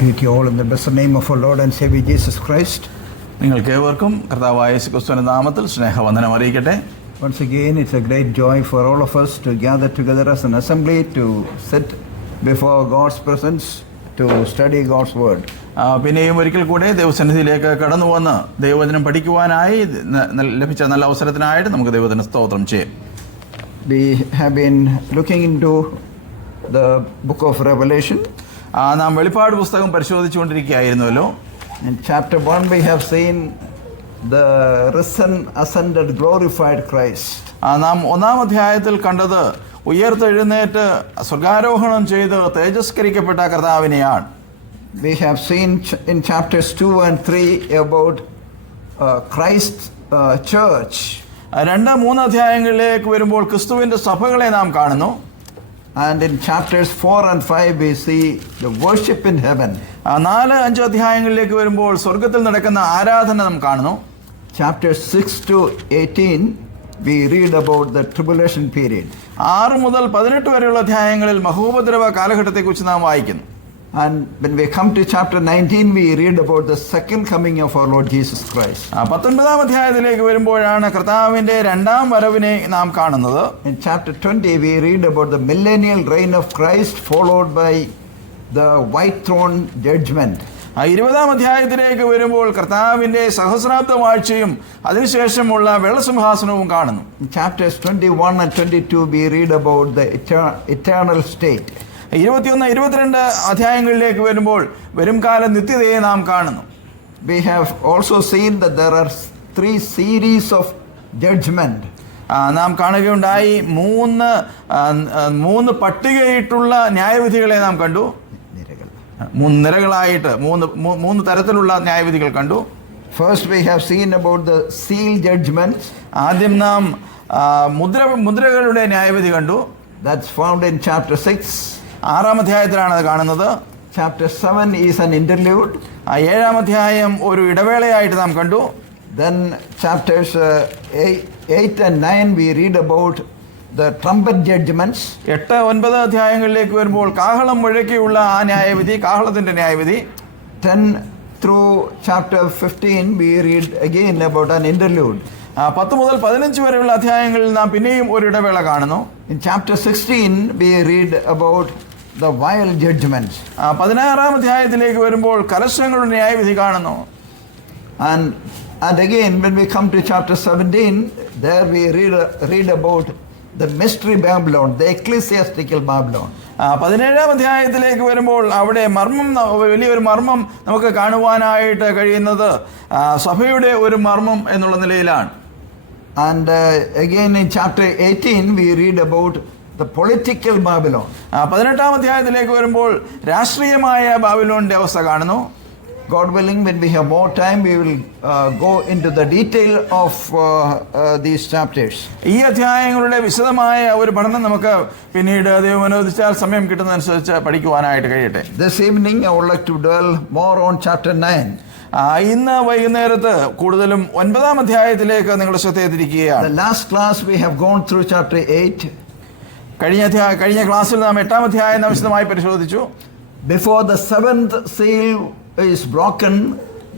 Greet you all in the blessed name of our Lord and Savior Jesus Christ. നിങ്ങൾക്കേവർക്കും കർത്താവായ യേശുക്രിസ്തുവിന്റെ നാമത്തിൽ സ്നേഹവന്ദനം അറിയിക്കട്ടെ. Once again, it's a great joy for all of us to gather together as an assembly to sit before God's presence to study God's word. പിന്നെയും ഒരിക്കൽ കൂടെ ദൈവസന്നിധിയിലേക്ക് കടന്നു വന്ന് ദൈവവചനം പഠിക്കുവാനായി ലഭിച്ച നല്ല അവസരത്തിനായിട്ട് നമുക്ക് ദൈവത്തിന് സ്തോത്രം ചെയ്യാം. We have been looking into the book of Revelation. നാം വെളിപ്പാട് പുസ്തകം പരിശോധിച്ചുകൊണ്ടിരിക്കുകയായിരുന്നല്ലോ. In chapter 1 we have seen the risen, ascended, glorified Christ. നാം ഒന്നാം അധ്യായത്തിൽ കണ്ടത് ഉയർത്തെഴുന്നേറ്റ് സ്വർഗാരോഹണം ചെയ്ത് തേജസ്കരിക്കപ്പെട്ട കർത്താവിനെയാണ്. We have seen in chapters 2 and 3 about Christ church. 2-3 അധ്യായങ്ങളിലേക്ക് വരുമ്പോൾ ക്രിസ്തുവിന്റെ സഭകളെ നാം കാണുന്നു. And in chapters 4 and 5 we see the worship in heaven. 4-5 അധ്യായങ്ങളിലേക്ക് വരുമ്പോൾ സ്വർഗത്തിൽ നടക്കുന്ന ആരാധന നാം കാണുന്നു. Chapters 6 to 18 we read about the tribulation period. 6 മുതൽ 18 വരെയുള്ള അധ്യായങ്ങളിൽ മഹോപദ്രവ കാലഘട്ടത്തെക്കുറിച്ച് നാം വായിക്കുന്നു. And when we come to chapter 19 we read about the second coming of our Lord Jesus Christ. 19-ാം അധ്യായത്തിലേക്ക് വരുമ്പോഴാണ് കർത്താവിന്റെ രണ്ടാം വരവിനെ നാം കാണുന്നത്. In chapter 20 we read about the millennial reign of Christ followed by the white throne judgment. 20-ാം അധ്യായത്തിലേക്ക് വരുമ്പോൾ കർത്താവിന്റെ സഹസ്രാബ്ദ വാഴ്ചയും അതിനുശേഷമുള്ള വെള്ളസിംഹാസനവും കാണുന്നു. In chapters 21 and 22 we read about the eternal state. 21-22 അധ്യായങ്ങളിലേക്ക് വരുമ്പോൾ വരും കാല നിത്യതയെ നാം കാണുന്നു. We have also seen that there are 3 series of judgment. നാം കാണുകയുണ്ടായി 3 പട്ടികയിട്ടുള്ള ന്യായവിധികളെ നാം കണ്ടു. 3 നിരകളായിട്ട് 3 തരത്തിലുള്ള ന്യായവിധികൾ കണ്ടു. First we have seen about the seal judgments. ആദ്യം നാം മുദ്രകളുടെ ന്യായവിധി കണ്ടു. That's found in chapter 6. 6-ാം അധ്യായത്തിലാണ് അത് കാണുന്നത്. Chapter 7 is an interlude. 7-ാം അധ്യായം ഒരു ഇടവേളയായിട്ട് നാം കണ്ടു. Then chapters 8 and 9 we read about the trumpet judgments. 8-9 അധ്യായങ്ങളിലേക്ക് വരുമ്പോൾ കാഹളം മുഴക്കിയുള്ള ആ ന്യായവിധി, കാഹളത്തിന്റെ ന്യായവിധി. 10 through chapter 15 we read again about an interlude. 10 മുതൽ 15 വരെയുള്ള അധ്യായങ്ങളിൽ നാം പിന്നെയും ഒരു ഇടവേള കാണുന്നു. In chapter 16 we read about the vial judgments. 16-ാം അധ്യായത്തിലേക്ക് വരുമ്പോൾ കലശങ്ങളുടെ ന്യായവിധി കാണുന്നു. And again when we come to chapter 17 there we read about the mystery Babylon, the ecclesiastical Babylon. 17-ാം അധ്യായത്തിലേക്ക് വരുമ്പോൾ അവിടെ വലിയൊരു മർമ്മം നമുക്ക് കാണുവാനായിട്ട് കഴിയുന്നത് സഭയുടെ ഒരു മർമ്മം എന്നുള്ള നിലയിലാണ്. And again in chapter 18 we read about the political Babylon. 18-ാം അധ്യായത്തിലേക്ക് വരുമ്പോൾ രാഷ്ട്രീയമായ ബാബിലോണിന്റെ അവസ്ഥ കാണുന്നു. God willing, when we have more time we will go into the detail of these chapters. ഈ അധ്യായങ്ങളുടെ വിശദമായ ഒരു പഠനം നമുക്ക് പിന്നീട് ദൈവം അനുവദിച്ചാൽ സമയം കിട്ടുന്നതനുസരിച്ച് പഠിക്കുവാനായിട്ട് കഴിയട്ടെ. This evening I would like to dwell more on chapter 9. ഇന്ന് വൈകുന്നേരത്ത് കൂടുതലും 9-ാം അധ്യായത്തിലേക്ക് നിങ്ങളുടെ ശ്രദ്ധ തിരിക്കുകയാണ്. The last class we have gone through chapter 8. കഴിഞ്ഞ ക്ലാസ്സിൽ നാം 8-ാം അധ്യായം നാം വിശദമായി പരിശോധിച്ചു. Before the 7th seal is broken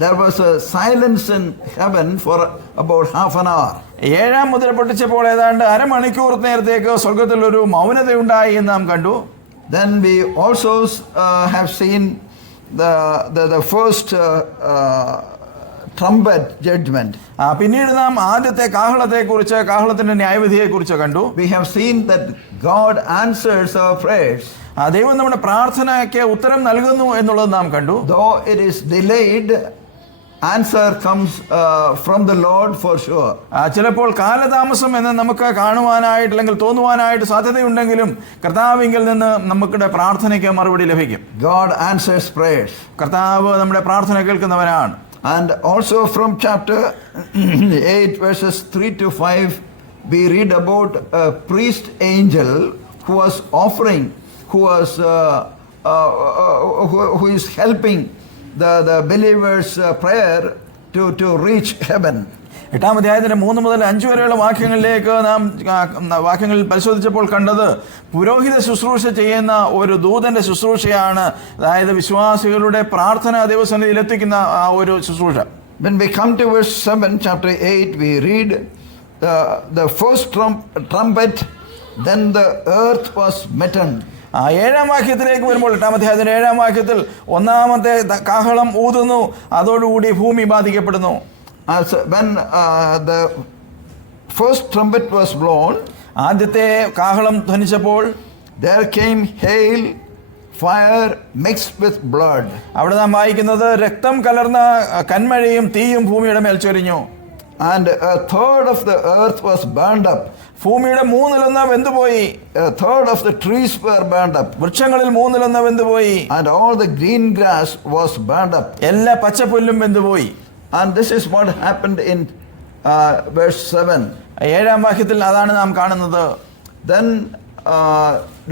there was a silence in heaven for about half an hour. 7-ാം മുദ്ര പൊട്ടിച്ചപ്പോൾ ഏതാണ്ട് അരമണിക്കൂർ നേരത്തേക്ക് സ്വർഗത്തിൽ ഒരു മൗനതയുണ്ടായി എന്ന് നാം കണ്ടു. Then we also have seen the first trumpet judgment. പിന്നീട് നാം ആദ്യത്തെ കാഹളത്തെക്കുറിച്ച്, കാഹളത്തിന്റെ ന്യായവിധിയെക്കുറിച്ച് കണ്ടു. We have seen that God answers our prayers. ദൈവം നമ്മുടെ പ്രാർത്ഥനയ്ക്ക് ഉത്തരം നൽകുന്നു എന്നുള്ളത് നാം കണ്ടു. Though it is delayed, answer comes from the Lord for sure. ചിലപ്പോൾ കാലതാമസം എന്ന് നമുക്ക് കാണുവാനായിട്ട് അല്ലെങ്കിൽ തോന്നുവാനായിട്ട് സാധ്യതയുണ്ടെങ്കിലും കർത്താവിങ്കിൽ നിന്ന് നമുക്കുടെ പ്രാർത്ഥനയ്ക്ക് മറുപടി ലഭിക്കും. God answers prayers. കർത്താവ് നമ്മുടെ പ്രാർത്ഥന കേൾക്കുന്നവനാണ്. And also from chapter 8 verses 3 to 5 we read about a priest angel who was offering, who is helping the believers' prayer to reach heaven. 8-ാം അധ്യായത്തിന്റെ 3 മുതൽ 5 വരെയുള്ള വാക്യങ്ങളിലേക്ക് നാം വാക്യങ്ങളിൽ പരിശോധിച്ചപ്പോൾ കണ്ടത് പുരോഹിത ശുശ്രൂഷ ചെയ്യുന്ന ഒരു ദൂതന്റെ ശുശ്രൂഷയാണ്. അതായത് വിശ്വാസികളുടെ പ്രാർത്ഥന ദൈവസന്നിധിയിൽ എത്തിക്കുന്ന ആ ഒരു ശുശ്രൂഷ. When we come to verse 7, chapter 8, we read the first trumpet, then the earth was smitten. 7-ാം വാക്യത്തിലേക്ക് വരുമ്പോൾ 8-ാം അധ്യായത്തിന്റെ 7-ാം വാക്യത്തിൽ ഒന്നാമത്തെ കാഹളം ഊതുന്നു, അതോടുകൂടി ഭൂമി ബാധിക്കപ്പെടുന്നു. When the first trumpet was blown, ആദ്യത്തെ കാഹളം ധ്വനിച്ചപ്പോൾ there came hail, fire mixed with blood. അവിടെ നാം വായിക്കുന്നത് രക്തം കലർന്ന കന്മഴയും തീയും ഭൂമിയുടെ മേൽ ചൊരിഞ്ഞു. And a third of the earth was burned up. ഭൂമിയുടെ 1/3 വെന്തുപോയി. A third of the trees were burned up. വൃക്ഷങ്ങളിൽ 1/3 വെന്തുപോയി. And all the green grass was burned up. എല്ലാ പച്ചപ്പുല്ലും വെന്തുപോയി. And this is what happened in verse 7. 7-ാം വാക്യത്തിൽ അതാണ് നാം കാണുന്നത്. Then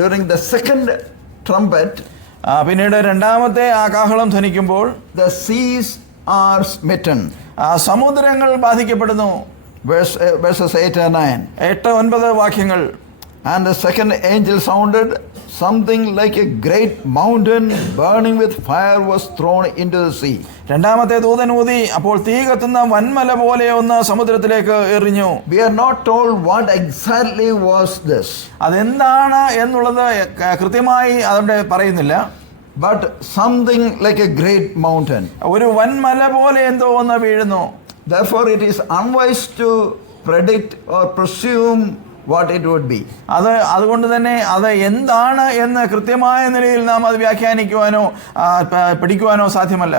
during the second trumpet, പിന്നീട് രണ്ടാമത്തെ ആ കാഹളം ധ്വനിക്കുമ്പോൾ the seas are smitten. സമുദ്രങ്ങൾ ബാധിക്കപ്പെടുന്നു. Verses 8 and 9. 8-9 വാക്യങ്ങൾ. And the second angel sounded, something like a great mountain burning with fire was thrown into the sea. രണ്ടാമത്തെ ദൂതൻ ഊതി, അപ്പോൾ തീ കത്തുന്ന വൻമല പോലെ ഒന്ന് സമുദ്രത്തിലേക്ക് എറിഞ്ഞു. We are not told what exactly was this. അതെന്താണ് എന്നുള്ളത് കൃത്യമായി അവിടെ പറയുന്നില്ല. But something like a great mountain. ഒരു വൻമല പോലെ എന്തോ ഒന്ന് വീഴുന്നു. Therefore it is unwise to predict or presume what it would be. അതുകൊണ്ട് തന്നെ അത് എന്താണ് എന്ന് കൃത്യമായ നിലയിൽ നാം അത് വ്യാഖ്യാനിക്കുവാനോ പഠിക്കുവാനോ സാധ്യമല്ല.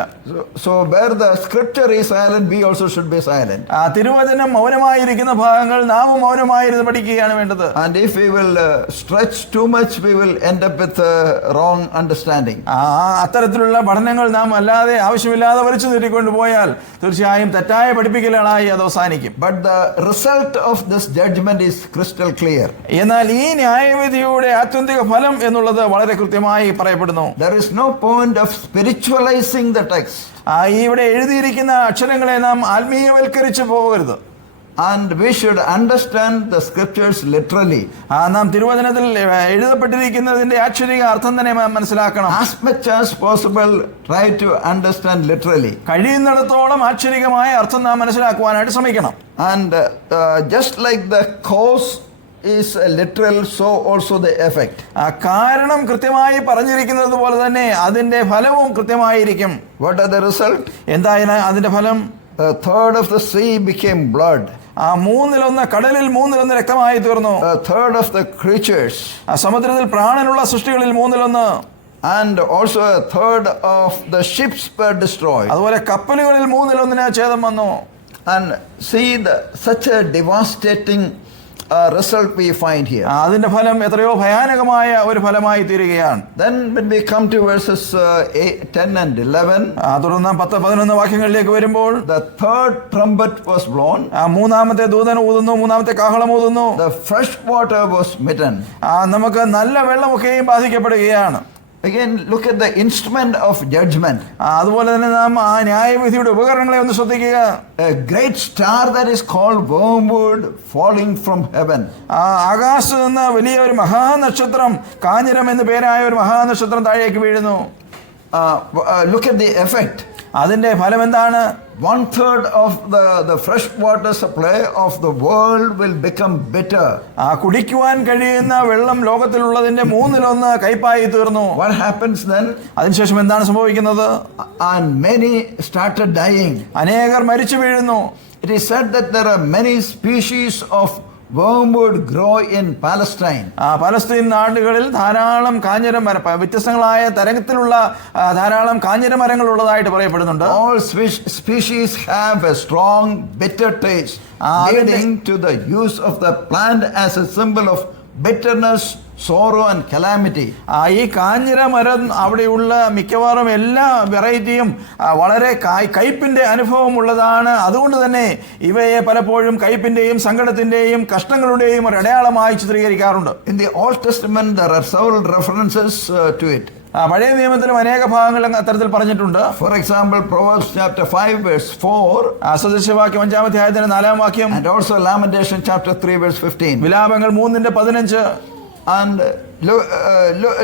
So where the scripture is silent, we also should be silent. തിരുവചനം മൗനമായിരിക്കുന്ന ഭാഗങ്ങൾ നാം മൗനമായിരുന്നു പഠിക്കുകയാണ് വേണ്ടത്. And if we will stretch too much, we will end up with wrong understanding. അത്തരത്തിലുള്ള പഠനങ്ങൾ നാം അല്ലാതെ ആവശ്യമില്ലാതെ വലിച്ചു നീട്ടിക്കൊണ്ട് പോയാൽ തീർച്ചയായും തെറ്റായ പഠിപ്പിക്കലുകളായി അത് അവസാനിക്കും. But the result of this judgment is crystal clear. എന്നാൽ ഈ ന്യായവിധിയുടെ ആത്യന്തിക ഫലം എന്നുള്ളത് വളരെ കൃത്യമായി പറയപ്പെടുന്നു. There is no point of spiritualizing the text. ഇവിടെ എഴുതിയിരിക്കുന്ന അക്ഷരങ്ങളെ നാം ആത്മീയവൽക്കരിച്ചു പോകരുത്. And we should understand the scriptures literally. നാം തിരുവചനത്തിൽ എഴുതപ്പെട്ടിരിക്കുന്നതിന്റെ ആക്ഷരിക അർത്ഥം തന്നെ മനസ്സിലാക്കണം. As much as possible, try to understand literally. കഴിയുന്നിടത്തോളം ആക്ഷരികമായ അർത്ഥം നാം മനസ്സിലാക്കുവാനായിട്ട് ശ്രമിക്കണം. And just like the cause is literal, so also the effect. കാരണം കൃത്യമായി പറഞ്ഞിരിക്കുന്നത് പോലെ തന്നെ അതിന്റെ ഫലവും കൃത്യമായിരിക്കും. What are the result? എന്തായാലും അതിന്റെ ഫലം A third of the sea became blood. 1/3 കടലിൽ 1/3 രക്തമായി തീർന്നു. A third of the creatures. സമുദ്രത്തിൽ പ്രാണനുള്ള സൃഷ്ടികളിൽ 1/3. And also a third of the ships were destroyed. അതുപോലെ കപ്പലുകളിൽ 1/3 ഛേദം വന്നു. And see such a devastating result we find here. അതിന്റെ ഫലം എത്രയോ ഭയാനകമായ ഒരു ഫലമായി തീരുകയാണ്. Then when we come to verses 10 and 11, തുടർന്ന് 10-11 വാക്യങ്ങളിലേക്ക് വരുമ്പോൾ the third trumpet was blown. മൂന്നാമത്തെ ദൂതൻ ഊതുന്നു, മൂന്നാമത്തെ കാഹളം ഊതുന്നു. The fresh water was smitten. നമുക്ക് നല്ല വെള്ളമൊക്കെയും ബാധിക്കപ്പെടുകയാണ്. Again, look at the instrument of judgment. അതുപോലെ തന്നെ നാം ആ ന്യായവിധിയുടെ ഉപകരണങ്ങളെ ഒന്ന് ശ്രദ്ധിക്കുക. A great star that is called wormwood falling from heaven. ആകാശത്ത് നിന്ന് വലിയ ഒരു മഹാനക്ഷത്രം, കാഞ്ഞിരം എന്ന് പേരായ ഒരു മഹാനക്ഷത്രം താഴേക്ക് വീഴുന്നു. Look at the effect. അതിന്റെ ഫലം എന്താണ്? 1/3 of the fresh water supply of the world will become bitter. കുടിക്കുവാൻ കഴിയുന്ന വെള്ളം ലോകത്തിലുള്ളതിന്റെ 1/3 കയ്പായി തീർന്നു. What happens then? അതിനുശേഷം എന്താണ് സംഭവിക്കുന്നത്? And many started dying. അനേകർ മരിച്ചു വീഴുന്നു. It is said that there are many species of wormwood grow in Palestine. Palestine നാടുകളിൽ ധാരാളം കാഞ്ഞിരം മരം, വ്യത്യസ്തങ്ങളായ തരത്തിലുള്ള ധാരാളം കാഞ്ഞിര മരങ്ങൾ ഉള്ളതായിട്ട് പറയപ്പെടുന്നുണ്ട്. All species have a strong bitter taste, leading to the use of the plant as a symbol of bitterness, sorrow and calamity. ഈ കാഞ്ഞിര മരം അവിടെയുള്ള മിക്കവാറും എല്ലാ വെറൈറ്റിയും വളരെ കയ്പിന്റെ അനുഭവം ഉള്ളതാണ്. അതുകൊണ്ട് തന്നെ ഇവയെ പലപ്പോഴും കയ്പിന്റെയും സങ്കടത്തിന്റെയും കഷ്ടങ്ങളുടെയും ഒരു അടയാളമായി ചിത്രീകരിക്കാറുണ്ട്. In the Old Testament there are several references to it. പഴയ നിയമത്തിലും അനേക ഭാഗങ്ങൾ അത്തരത്തിൽ പറഞ്ഞിട്ടുണ്ട്. For example, Proverbs chapter 5 verse 4 സദൃശവാക്യം 5-ാം അധ്യായത്തിന്റെ 4-ാം വാക്യം, and also Lamentation chapter 3 verse 15. വിലാപങ്ങൾ 3:15. And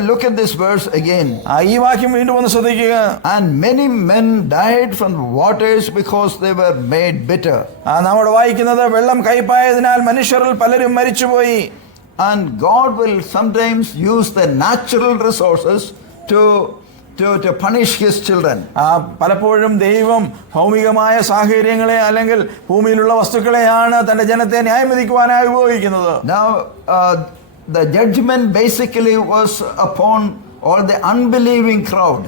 look at this verse again. ഈ വാക്യം വീണ്ടും ഒന്ന് ശ്രദ്ധിക്കുക. And many men died from the waters because they were made bitter. നമ്മൾ വായിക്കുന്നത്, വെള്ളം കയ്പായതിനാൽ മനുഷ്യരിൽ പലരും മരിച്ചുപോയി. And God will sometimes use the natural resources to punish his children. പലപ്പോഴും ദൈവം ഭൗമികമായ സാഹചര്യങ്ങളെ അല്ലെങ്കിൽ ഭൂമിയിലുള്ള വസ്തുക്കളെയാണ് തന്റെ ജനത്തെ ന്യായം വിധിക്കുവാനായി ഉപയോഗിക്കുന്നത്. Now the judgment basically was upon all the unbelieving crowd.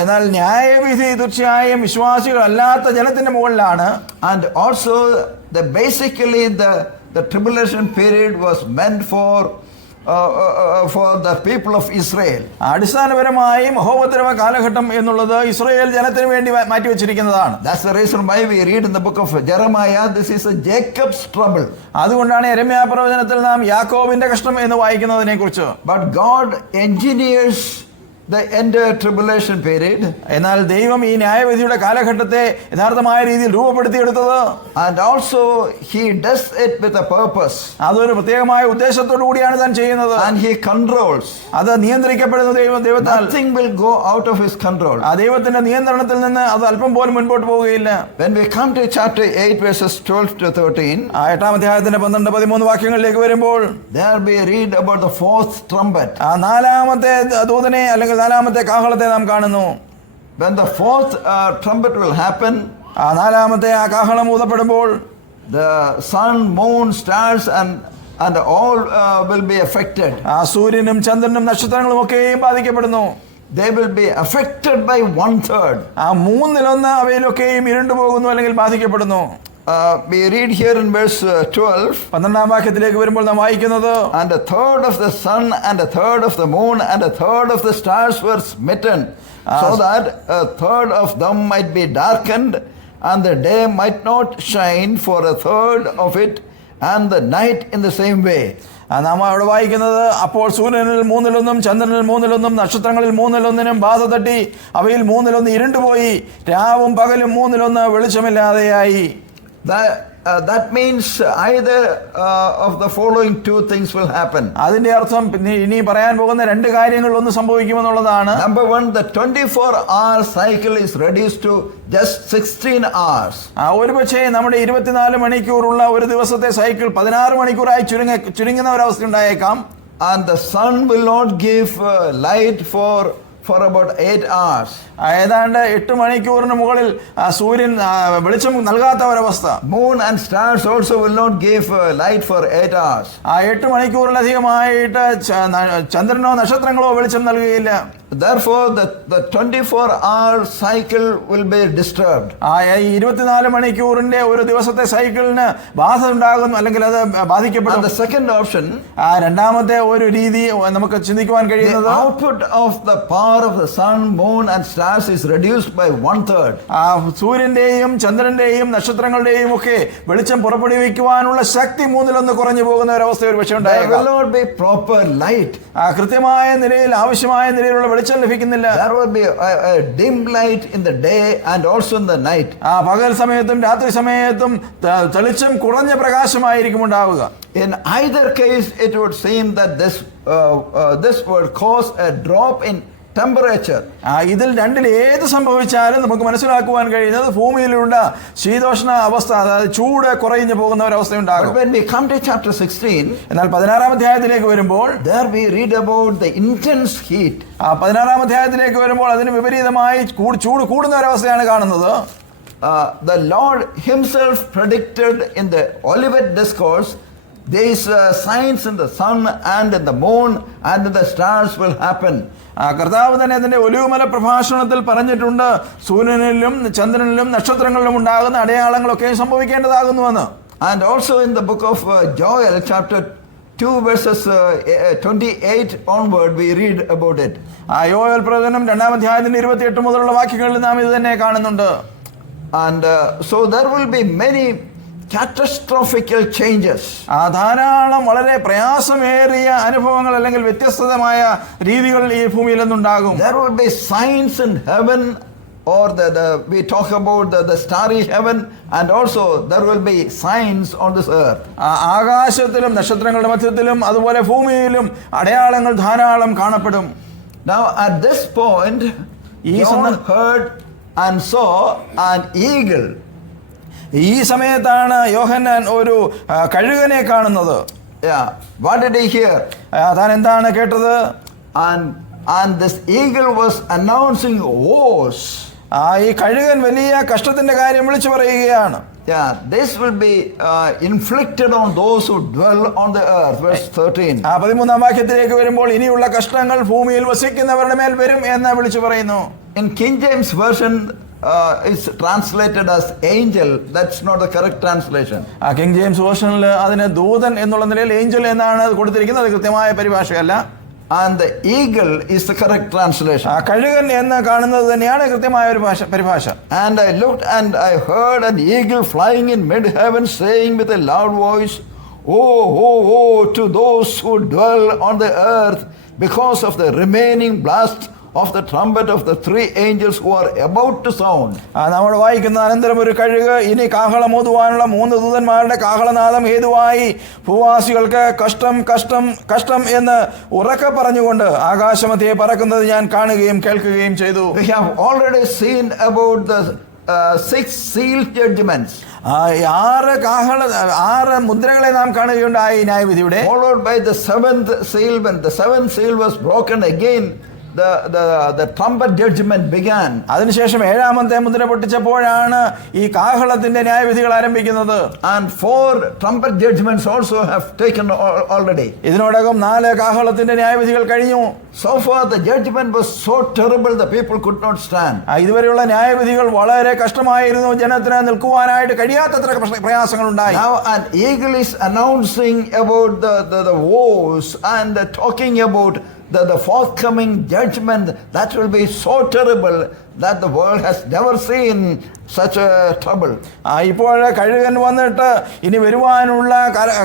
എന്നാൽ ന്യായവിധി തീർച്ചയായും വിശ്വാസികൾ അല്ലാത്ത ജനത്തിന്റെ മുകളിലാണ്. And also basically the tribulation period was meant for the people of Israel. അടിസ്ഥാനപരമായി മഹോപദ്രവ കാലഘട്ടം എന്നുള്ളത് ഇസ്രായേൽ ജനത്തിന് വേണ്ടി മാറ്റിവെച്ചിരിക്കുന്നതാണ്. That's the reason why we read in the book of Jeremiah, this is a Jacob's trouble. അതുകൊണ്ടാണ് യെരമ്യാ പ്രവചനത്തിൽ നാം യാക്കോബിന്റെ കഷ്ടം എന്ന് വായിക്കുന്നതിനെ കുറിച്ച്. But God engineers the entire tribulation period. എന്നാൽ ദൈവം ഈ ന്യായവിധിയുടെ കാലഘട്ടത്തെ യഥാർത്ഥമായ രീതിയിൽ രൂപപ്പെടുത്തിയെടുത്തത്, and also he does it with a purpose. അതൊരു പ്രത്യേകമായ ഉദ്ദേശത്തോടു കൂടിയാണ് താൻ ചെയ്യുന്നത്. And he controls. അത് നിയന്ത്രിക്കപ്പെടുന്ന ദൈവത്താൽ. Nothing will go out of his control. ആ ദൈവത്തിന്റെ നിയന്ത്രണത്തിൽ നിന്ന് അത് അല്പം പോലും മുൻപോട്ട് പോവുകയില്ല. When we come to chapter 8 verses 12 to 13, 8-ാം അധ്യായത്തിന്റെ 12-13 വാക്യങ്ങളിലേക്ക് വരുമ്പോൾ, there we read about the fourth trumpet. നാലാമത്തെ ദൂതനെ അല്ലെങ്കിൽ നാലാമത്തെ കാഹളത്തെ നാം കാണുന്നു. When the fourth trumpet will happen, നാലാമത്തെ ആ കാഹളം ഊതപ്പെടുമ്പോൾ, the sun, moon, stars and all will be affected. സൂര്യനും ചന്ദ്രനും നക്ഷത്രങ്ങളും ഒക്കെയും ബാധിക്കപ്പെടുന്നു. They will be affected by 1/3. 1/3 അവയിലൊക്കെയും ഇരുണ്ടു പോകുന്നു അല്ലെങ്കിൽ ബാധിക്കപ്പെടുന്നു. We read here in verse 12, 12-ാം വാക്യത്തിലേക്ക് വരുമ്പോൾ നാം വായിക്കുന്നത്, and 1/3 of the sun and 1/3 of the moon and 1/3 of the stars were smitten, so that 1/3 of them might be darkened, and the day might not shine for 1/3 of it, and the night in the same way. നാം അവിടെ വായിക്കുന്നത്, അപ്പോൾ സൂര്യനിൽ 1/3, ചന്ദ്രനിൽ 1/3, നക്ഷത്രങ്ങളിൽ 1/3 ബാധ തട്ടി, അവയിൽ 1/3 ഇരുണ്ടുപോയി, രാവും പകലും 1/3 വെളിച്ചമില്ലാതെയായി. That means either of the following two things will happen. അതിന്റെ അർത്ഥം ഇനി പറയാൻ പോകുന്ന രണ്ട് കാര്യങ്ങൾ ഒന്ന് സംഭവിക്കുമെന്നുള്ളതാണ്. Number one, the 24-hour cycle is reduced to just 16 hours. ഒരുപക്ഷേ നമ്മുടെ 24 മണിക്കൂറുള്ള ഒരു ദിവസത്തെ സൈക്കിൾ 16 മണിക്കൂറായി ചുരുങ്ങുന്ന ഒരവസ്ഥ ഉണ്ടായേക്കാം. And the sun will not give light for about 8 hours. ഏതാണ്ട് 8 മണിക്കൂറിന് മുകളിൽ സൂര്യൻ വെളിച്ചം നൽകാത്ത ഒരവസ്ഥ. Moon and stars also will not give light for 8 hours. 8 മണിക്കൂറിലധികമായിട്ട് ചന്ദ്രനോ നക്ഷത്രങ്ങളോ വെളിച്ചം നൽകുകയില്ല. Therefore the 24-hour cycle will be disturbed. 24 മണിക്കൂറിന്റെ ഒരു ദിവസത്തെ സൈക്കിളിന് ബാധ ഉണ്ടാകും അല്ലെങ്കിൽ അത് ബാധിക്കപ്പെടും. And the second option, രണ്ടാമത്തെ ഒരു രീതി നമുക്ക് ചിന്തിക്കുവാൻ കഴിയുന്നത്, the output of the power of the sun, moon and stars is reduced by 1/3. സൂര്യന്റെയും ചന്ദ്രന്റെയും നക്ഷത്രങ്ങളുടെയും ഒക്കെ വെളിച്ചം പുറപ്പെടുവിക്കുവാനുള്ള ശക്തി 1/3 കുറഞ്ഞു പോകുന്ന ഒരു അവസ്ഥ ഒരു പക്ഷേ ഉണ്ടായേക്കാം. There will not be proper light. കൃത്യമായ നിലയിൽ ആവശ്യമായ നിലയിലുള്ള വെളിച്ചം ലഭിക്കുന്നില്ല. There will be a dim light in the day and also in the night. പകൽ സമയത്തും രാത്രി സമയത്തും തെളിച്ചം കുറഞ്ഞ പ്രകാശമായിരിക്കും ഉണ്ടാവുക. In either case, it would seem that this would cause a drop in temperature. ഇതിൽ രണ്ടിൽ ഏത് സംഭവിച്ചാലും നമുക്ക് മനസ്സിലാക്കുവാൻ കഴിയുന്നത് ഭൂമിയിലുള്ള ശീതോഷ്ണ അവസ്ഥ, അതായത് ചൂട് കുറഞ്ഞു പോകുന്ന ഒരവസ്ഥ ഉണ്ടാകും. But when we come to chapter 16, എന്നാൽ 16-ാം അധ്യായത്തിലേക്ക് വരുമ്പോൾ, there we read about the intense heat. 16-ാം അധ്യായത്തിലേക്ക് വരുമ്പോൾ അതിന് വിപരീതമായി ചൂട് കൂടുന്ന ഒരവസ്ഥയാണ് കാണുന്നത്. The Lord himself predicted in the Olivet discourse, these signs in the sun and in the moon and in the stars will happen. കർത്താവ് തന്നെ അതിന്റെ ഒലിവുമല പ്രഭാഷണത്തിൽ പറഞ്ഞിട്ടുണ്ട്, സൂര്യനിലും ചന്ദ്രനിലും നക്ഷത്രങ്ങളിലും ഉണ്ടാകുന്ന അടയാളങ്ങളൊക്കെ സംഭവിക്കേണ്ടതാകുന്നുവെന്ന്. And also in the book of Joel chapter 2 verses 28 onward we read about it. യോവേൽ പ്രവചനം 2-ാം അധ്യായത്തിന്റെ 28 മുതലുള്ള വാക്യങ്ങളിൽ നാം ഇത് തന്നെ കാണുന്നുണ്ട്. And so there will be many catastrophic changes. ധാരാളം വളരെ പ്രയാസമേറിയ അനുഭവങ്ങൾ അല്ലെങ്കിൽ വ്യത്യസ്തമായ രീതികൾ ഈ ഭൂമിയിൽ നിന്നുണ്ടാകും. There will be signs in heaven, or we talk about the starry heaven, and also there will be signs on this earth. ആകാശത്തിലും നക്ഷത്രങ്ങളുടെ മധ്യത്തിലും അതുപോലെ ഭൂമിയിലും അടയാളങ്ങൾ ധാരാളം കാണപ്പെടും. Now at this point, John heard and saw an eagle. ഈ സമയത്താണ് യോഹന്നാൻ ഒരു കഴുകനെ കാണുന്നത്. Yeah, what did he hear? താൻ എന്താണ് കേട്ടത്? And this eagle was announcing woes. ഈ കഴുകൻ വലിയ കഷ്ടത്തിന്റെ കാര്യം വിളിച്ചു പറയുകയാണ്. Yeah, this will be inflicted on those who dwell on the earth. Verse 13. 13-ാം വാക്യത്തിലേക്ക് വരുമ്പോൾ ഇനിയുള്ള കഷ്ടങ്ങൾ ഭൂമിയിൽ വസിക്കുന്നവരുടെ മേൽ വരും എന്ന് വിളിച്ചു പറയുന്നു. In King James version, it's translated as angel. That's not the correct translation. King James വേർഷനിൽ അതിന് ദൂതൻ എന്നുള്ള നിലയിൽ ഏഞ്ചൽ എന്നാണ് കൊടുത്തിരിക്കുന്നത്. അത് കൃത്യമായ പരിഭാഷയല്ല. And the eagle is the correct translation. കഴുകൻ എന്ന് കാണുന്നത് തന്നെയാണ് കൃത്യമായ ഒരു പരിഭാഷ. And I looked and I heard an eagle flying in mid-heaven, saying with a loud voice, "Oh, oh, oh, to those who dwell on the earth, because of the remaining blast of the trumpet of the three angels who are about to sound." നമ്മൾ വായിക്കുന്ന അനന്തരം ഒരു കഴുക് ഇനി കാഹളമൂതുവാനുള്ള 3 ദൂതന്മാരുടെ കാഹളനാദം ഹേതുവായി ഭൂവാസികൾക്ക് കഷ്ടം കഷ്ടം കഷ്ടം എന്ന് ഉറക്കെ പറഞ്ഞുകൊണ്ട് ആകാശമധ്യേ പറക്കുന്നത് ഞാൻ കാണുകയും കേൾക്കുകയും ചെയ്തു. We have already seen about the 6 seal judgments. 6 മുദ്രകളെ നാം കാണുകയുണ്ടായി ന്യായവിധിയുടെ. Followed by the 7th seal. When the 7th seal was broken again, the trumpet judgment began. അതിനുശേഷം 7ാമത്തെ മുദ്ര പൊട്ടിച്ചപ്പോഴാണ് ഈ കാഹളത്തിന്റെ ന്യായവിധികൾ ആരംഭിക്കുന്നത്. And 4 trumpet judgments also have taken already. ഇതിനോടകം 4 കാഹളത്തിന്റെ ന്യായവിധികൾ കഴിഞ്ഞു. So far the judgment was so terrible the people could not stand. ഇതുവരെയുള്ള ന്യായവിധികൾ വളരെ കഷ്ടമായിരുന്നു. ജനത്തിന് നിൽക്കുവാനായിട്ട് കഴിയാത്തത്ര പ്രയാസങ്ങൾ ഉണ്ടായി. Now an eagle is announcing about the woes and talking about the forthcoming judgment that will be so terrible that the world has never seen such a trouble. ഇപ്പോൾ കഴുകൻ വന്നിട്ട് ഇനി വരുവാനുള്ള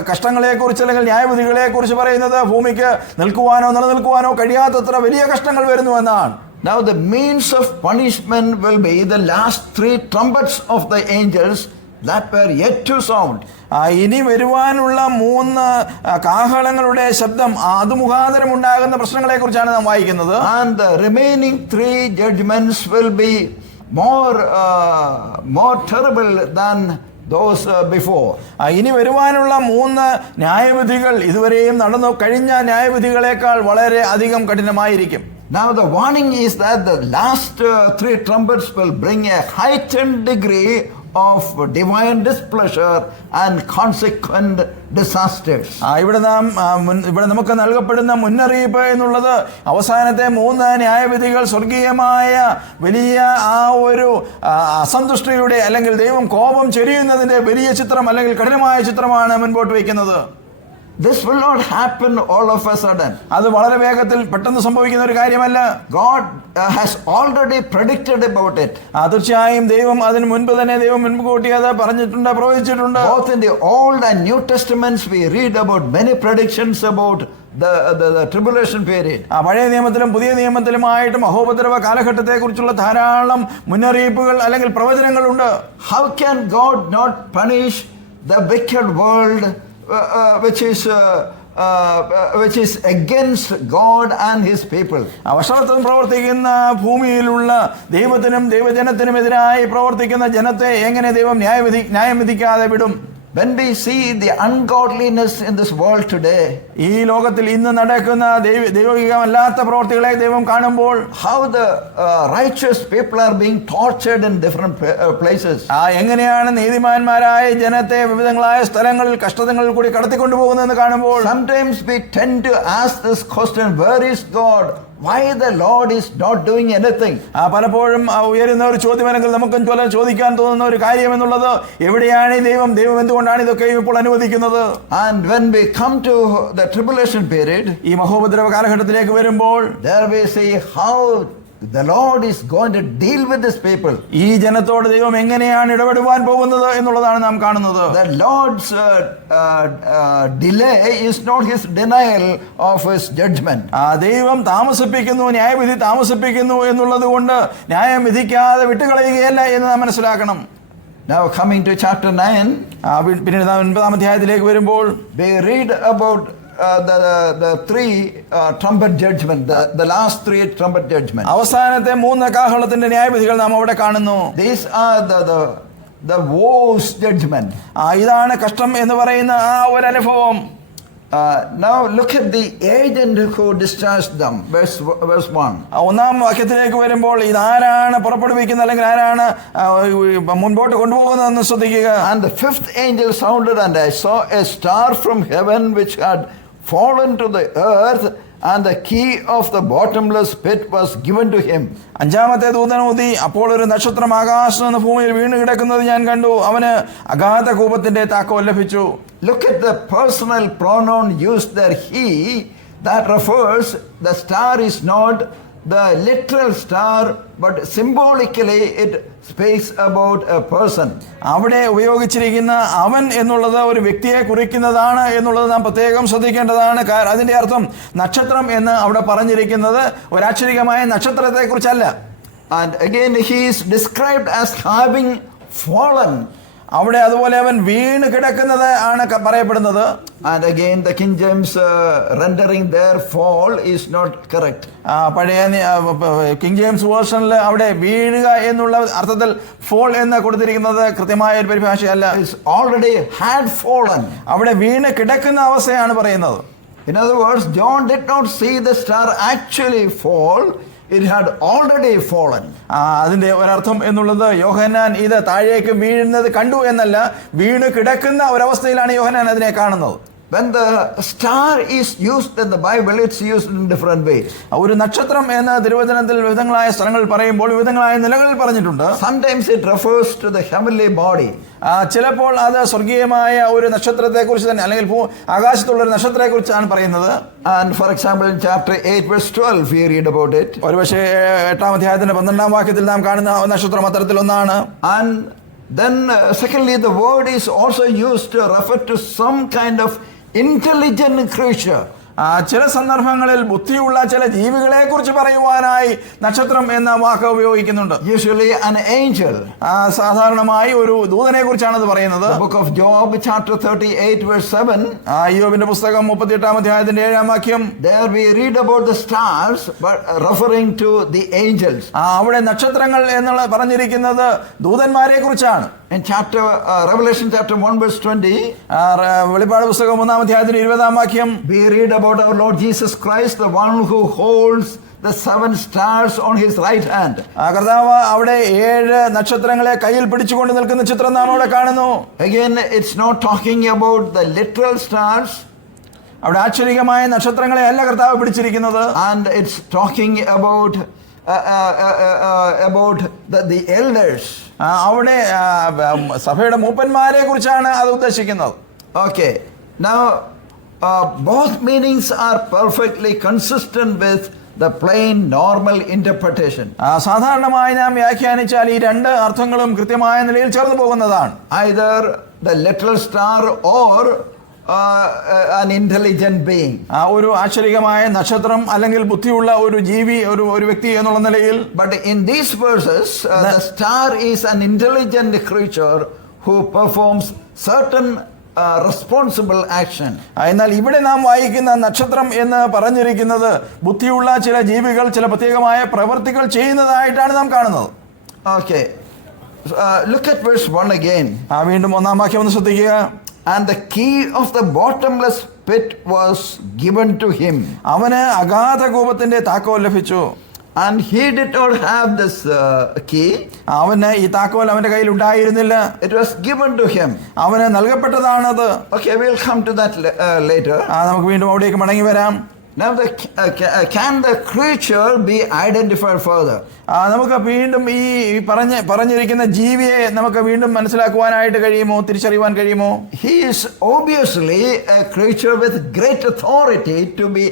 കഷ്ടങ്ങളെ കുറിച്ച് അല്ലെങ്കിൽ ന്യായവിധികളെ കുറിച്ച് പറയുന്നത് ഭൂമിക്ക് നിൽക്കുവാനോ നിലനിൽക്കുവാനോ കഴിയാത്തത്ര വലിയ കഷ്ടങ്ങൾ വരുന്നു എന്നാണ്. Now the means of punishment will be the last 3 trumpets of the angels that were yet to sound. ഇനി വരുവാനുള്ള 3 കാഹളങ്ങളുടെ ശബ്ദം അത് മുഖാന്തരം ഉണ്ടാകുന്ന പ്രശ്നങ്ങളെ കുറിച്ചാണ് നാം വായിക്കുന്നത്. And the remaining 3 judgments will be more terrible than those before. ഇനി വരുവാനുള്ള 3 ന്യായവിധികൾ ഇതുവരെയും നടന്നു കഴിഞ്ഞ ന്യായവിധികളെക്കാൾ വളരെ അധികം കഠിനമായിരിക്കും. Now the warning is that the last 3 trumpets will bring a heightened degree of divine displeasure and consequent disasters. ഇവിടെ നമുക്ക് നൽകപ്പെടുന്ന മുന്നറിയിപ്പ് എന്നുള്ളത് അവസാനത്തെ 3 ന്യായവിധികൾ സ്വർഗീയമായ വലിയ ഒരു അസന്തുഷ്ടിയുടെ അല്ലെങ്കിൽ ദൈവം കോപം ചൊരിയുന്നതിന്റെ വലിയ ചിത്രം അല്ലെങ്കിൽ കഠിനമായ ചിത്രമാണ് മുൻപോട്ട് വയ്ക്കുന്നത്. This will not happen all of a sudden. അത് വളരെ വേഗത്തിൽ പെട്ടെന്ന് സംഭവിക്കുന്ന ഒരു കാര്യമല്ല. God has already predicted about it. തീർച്ചയായും ദൈവം അതിന് മുൻപ് തന്നെ ദൈവം മുൻകൂട്ടി അത് പറഞ്ഞിട്ടുണ്ട്, പ്രവചിച്ചിട്ടുണ്ട്. Both in the Old and New Testaments we read about many predictions about the tribulation period. പഴയ നിയമത്തിലും പുതിയ നിയമത്തിലുമായിട്ട് മഹോപദ്രവ കാലഘട്ടത്തെ കുറിച്ചുള്ള ധാരാളം മുന്നറിയിപ്പുകൾ അല്ലെങ്കിൽ പ്രവചനങ്ങളുണ്ട്. How can God not punish the wicked world which is against God and his people? വഷളത്വം പ്രവർത്തിക്കുന്ന ഭൂമിയിലുള്ള ദൈവത്തിനും ദൈവജനത്തിനുമെതിരായി പ്രവർത്തിക്കുന്ന ജനത്തെ എങ്ങനെ ദൈവം ന്യായം വിധിക്കാതെ വിടും? When we see the ungodliness in this world today, ഈ ലോകത്തിൽ ഇന്ന് നടക്കുന്ന ദൈവികമല്ലാത്ത പ്രവർത്തികളെ ദൈവം കാണുമ്പോൾ, how the righteous people are being tortured in different places, എങ്ങനെയാണ് നീതിമാന്മാരായ ജനത്തെ വിവിധങ്ങളായ സ്ഥലങ്ങളിൽ കഷ്ടതകളിൽ കൂടി കടത്തിക്കൊണ്ടുപോകുന്നതെന്ന് കാണുമ്പോൾ, sometimes we tend to ask this question, where is God? Why the Lord is not doing anything? പലപ്പോഴും ഉയരുന്ന ഒരു ചോദ്യമെങ്കിൽ നമുക്കും ചോദിക്കാൻ തോന്നുന്ന ഒരു കാര്യം എന്നുള്ളത്, എവിടെയാണ് ദൈവം എന്തുകൊണ്ടാണ് ഇതൊക്കെ ഇപ്പോൾ അനുവദിക്കുന്നത്? And when we come to the tribulation period, ഈ മഹോപദ്രവ കാലഘട്ടത്തിലേക്ക് വരുമ്പോൾ, there we see how the Lord is going to deal with these people. ഈ ജനത്തോട് ദൈവം എങ്ങനെയാണ് ഇടപെടുവാൻ പോകുന്നത് എന്നുള്ളതാണ് നാം കാണുന്നത്. The Lord's delay is not his denial of his judgment. ദൈവം താമസിപ്പിക്കുന്നു, ന്യായവിധി താമസിപ്പിക്കുന്നു എന്നുള്ളത് കൊണ്ട് ന്യായം വിധിക്കാതെ വിട്ടുകളയുകയല്ല എന്ന് നാം മനസ്സിലാക്കണം. Now coming to chapter 9, പിന്നീട് നാം 9-ാം അധ്യായത്തിലേക്ക് വരുമ്പോൾ we read about the three trumpet judgment, the last three trumpet judgment. അവസാനത്തെ 3 കാഹളത്തിന്റെ ന്യായവിധികൾ നാം അവിടെ കാണുന്നു. These are the woes judgment. ഇതാണ് കഷ്ടം എന്ന് പറയുന്ന ആ ഒരു അനുഭവം. Now look at the agent who discharged them. Verse 1. 1-ാം വാക്യത്തിലേക്ക് വരുമ്പോൾ ഇതാരാണ് പുറപ്പെടുവിക്കുന്നത്, അല്ലെങ്കിൽ ആരാണ് മുൻപോട്ട് കൊണ്ടുപോകുന്നതെന്ന് ശ്രദ്ധിക്കുക. And the fifth angel sounded, and I saw a star from heaven which had fallen to the earth, and the key of the bottomless pit was given to him. 5-ാമത്തെ ദൂതനൂതി, അപ്പോൾ ഒരു നക്ഷത്രം ആകാശത്ത് നിന്ന് ഭൂമിയിൽ വീണ് കിടക്കുന്നത് ഞാൻ കണ്ടു. അവന് അഗാധ കൂപത്തിന്റെ താക്കോൽ ലഭിച്ചു. Look at the personal pronoun used there, he. That refers, the star is not the literal star, but symbolically it speaks about a person. അവിടെ ഉപയോഗിച്ചിരിക്കുന്ന അവൻ എന്നുള്ളത് ഒരു വ്യക്തിയെ കുറിക്കുന്നതാണ് എന്നുള്ളത് നാം പ്രത്യേകം ശ്രദ്ധിക്കേണ്ടതാണ്. അതിന്റെ അർത്ഥം നക്ഷത്രം എന്ന് അവിടെ പറഞ്ഞിരിക്കുന്നത് ഒരാശ്ചര്യമായ നക്ഷത്രത്തെ കുറിച്ചല്ല. And again he is described as having fallen. അവിടെ അതുപോലെ അവൻ വീണ് കിടക്കുന്നത് ആണ് പറയപ്പെടുന്നത്. And again the King James rendering there fall is not correct. പഴയ കിങ് ജെയിംസ് വേർഷനിൽ അവിടെ വീഴുക എന്നുള്ള അർത്ഥത്തിൽ ഫോൾ എന്ന് കൊടുത്തിരിക്കുന്നത് കൃത്യമായ ഒരു പരിഭാഷയല്ല. Already had fallen. അവിടെ വീണ് കിടക്കുന്ന അവസ്ഥയാണ് പറയുന്നത്. In other words, John did not see the star actually fall. It had already fallen. അതിന്റെ ഒരർത്ഥം എന്നുള്ളത് യോഹന്നാൻ ഇത് താഴേക്ക് വീഴുന്നത് കണ്ടു എന്നല്ല, വീണ് കിടക്കുന്ന ഒരവസ്ഥയിലാണ് യോഹന്നാൻ അതിനെ കാണുന്നത്. When the star is used in the Bible, it's used in different ways. ഒരു നക്ഷത്രം എന്ന തിരുവചനത്തിൽ വിവിധങ്ങളായ സ്ഥലങ്ങളിൽ പറയുമ്പോൾ വിവിധങ്ങളായ നിലകളിൽ പറഞ്ഞിട്ടുണ്ട്. Sometimes it refers to the heavenly body. ചിലപ്പോൾ അത് സ്വർഗീയമായ ഒരു നക്ഷത്രത്തെ കുറിച്ച് തന്നെ, അല്ലെങ്കിൽ ആകാശത്തുള്ള ഒരു നക്ഷത്രത്തെ കുറിച്ചാണ് പറയുന്നത്. And for example, in chapter 8 verse 12 we read about it. ഒരുപക്ഷേ 8-ാം അധ്യായത്തിന്റെ 12-ാം വാക്യത്തിൽ നാം കാണുന്ന നക്ഷത്രം അത്തരത്തിൽ ഒന്നാണ്. And then secondly, the word is also used to refer to some kind of intelligent creature. ചില സന്ദർഭങ്ങളിൽ ബുദ്ധിയുള്ള ചില ജീവികളെ കുറിച്ച് പറയുവാനായി നക്ഷത്രം എന്ന വാക്ക് ഉപയോഗിക്കുന്നുണ്ട്. Usually an angel. സാധാരണമായി ഒരു ദൂതനെ കുറിച്ചാണ് ഇത് പറയുന്നത്. The book of Job chapter 38 verse 7. യോബിന്റെ പുസ്തകം 38-ാം അധ്യായത്തിന്റെ 7-ാം വാക്യം. There we read about the stars, but referring to the angels. അവിടെ നക്ഷത്രങ്ങൾ എന്നുള്ള പറഞ്ഞിരിക്കുന്നത് ദൂതന്മാരെ കുറിച്ചാണ്. In Revelation chapter 1 verse 20, വെളിപ്പാട് പുസ്തകം 1-ാം അധ്യായത്തിന്റെ 20-ാം വാക്യം, we read about our Lord Jesus Christ, the one who holds the 7 stars on his right hand. കർത്താവ് അവിടെ 7 നക്ഷത്രങ്ങളെ കയ്യിൽ പിടിച്ചുകൊണ്ട് നിൽക്കുന്ന ചിത്രം നാം അവിടെ കാണുന്നു. Again, it's not talking about the literal stars. അവിടെ ആശ്ചര്യമായ നക്ഷത്രങ്ങളെ അല്ല കർത്താവ് പിടിച്ചിരിക്കുന്നത്. And it's talking about the elders. അവിടെ സഭയുടെ മൂപ്പന്മാരെ കുറിച്ചാണ് അത് ഉദ്ദേശിക്കുന്നത്. Okay, now both meanings are perfectly consistent with the plain normal interpretation. സാധാരണമായി നാം വ്യാഖ്യാനിച്ചാൽ ഈ 2 അർത്ഥങ്ങളും കൃത്യമായ നിലയിൽ ചേർന്ന് പോകുന്നതാണ്. Either the literal star or an intelligent being. ഒരു ആശ്ചര്യമായ നക്ഷത്രം അല്ലെങ്കിൽ ബുദ്ധിയുള്ള ഒരു ജീവി, ഒരു വ്യക്തി എന്നുള്ള നിലയിൽ. But in these verses the star is an intelligent creature who performs certain responsible action. എന്നാൽ ഇവിടെ നാം വായിക്കുന്ന നക്ഷത്രം എന്ന് പറഞ്ഞിരിക്കുന്നത് ബുദ്ധിയുള്ള ചില ജീവികൾ ചില പ്രത്യേകമായ പ്രവൃത്തികൾ ചെയ്യുന്നതായിട്ടാണ് നാം കാണുന്നത്. Okay, look at verse 1 again. വീണ്ടും 1-ാം വാക്യം ഒന്ന് ശ്രദ്ധിക്കുക. And the key of the bottomless pit was given to him. അവന് അഗാധ കൂപത്തിന്റെ താക്കോൽ ലഭിച്ചു. And he did not have this key. അവന് ഈ താക്കോൽ അവന്റെ കയ്യിൽ ഉണ്ടായിരുന്നില്ല. It was given to him. അവന് നൽകപ്പെട്ടതാണത്. Okay, we'll come to that later. നമുക്ക് വീണ്ടും അവിടേക്ക് മടങ്ങി വരാം. Now can the creature be identified further? നമുക്ക് വീണ്ടും ഈ പറഞ്ഞിരിക്കുന്ന ജീവിയെ നമുക്ക് വീണ്ടും മനസ്സിലാക്കുവാനായിട്ട് കഴിയുമോ, തിരിച്ചറിയുവാൻ കഴിയുമോ? He is obviously a creature with great authority to be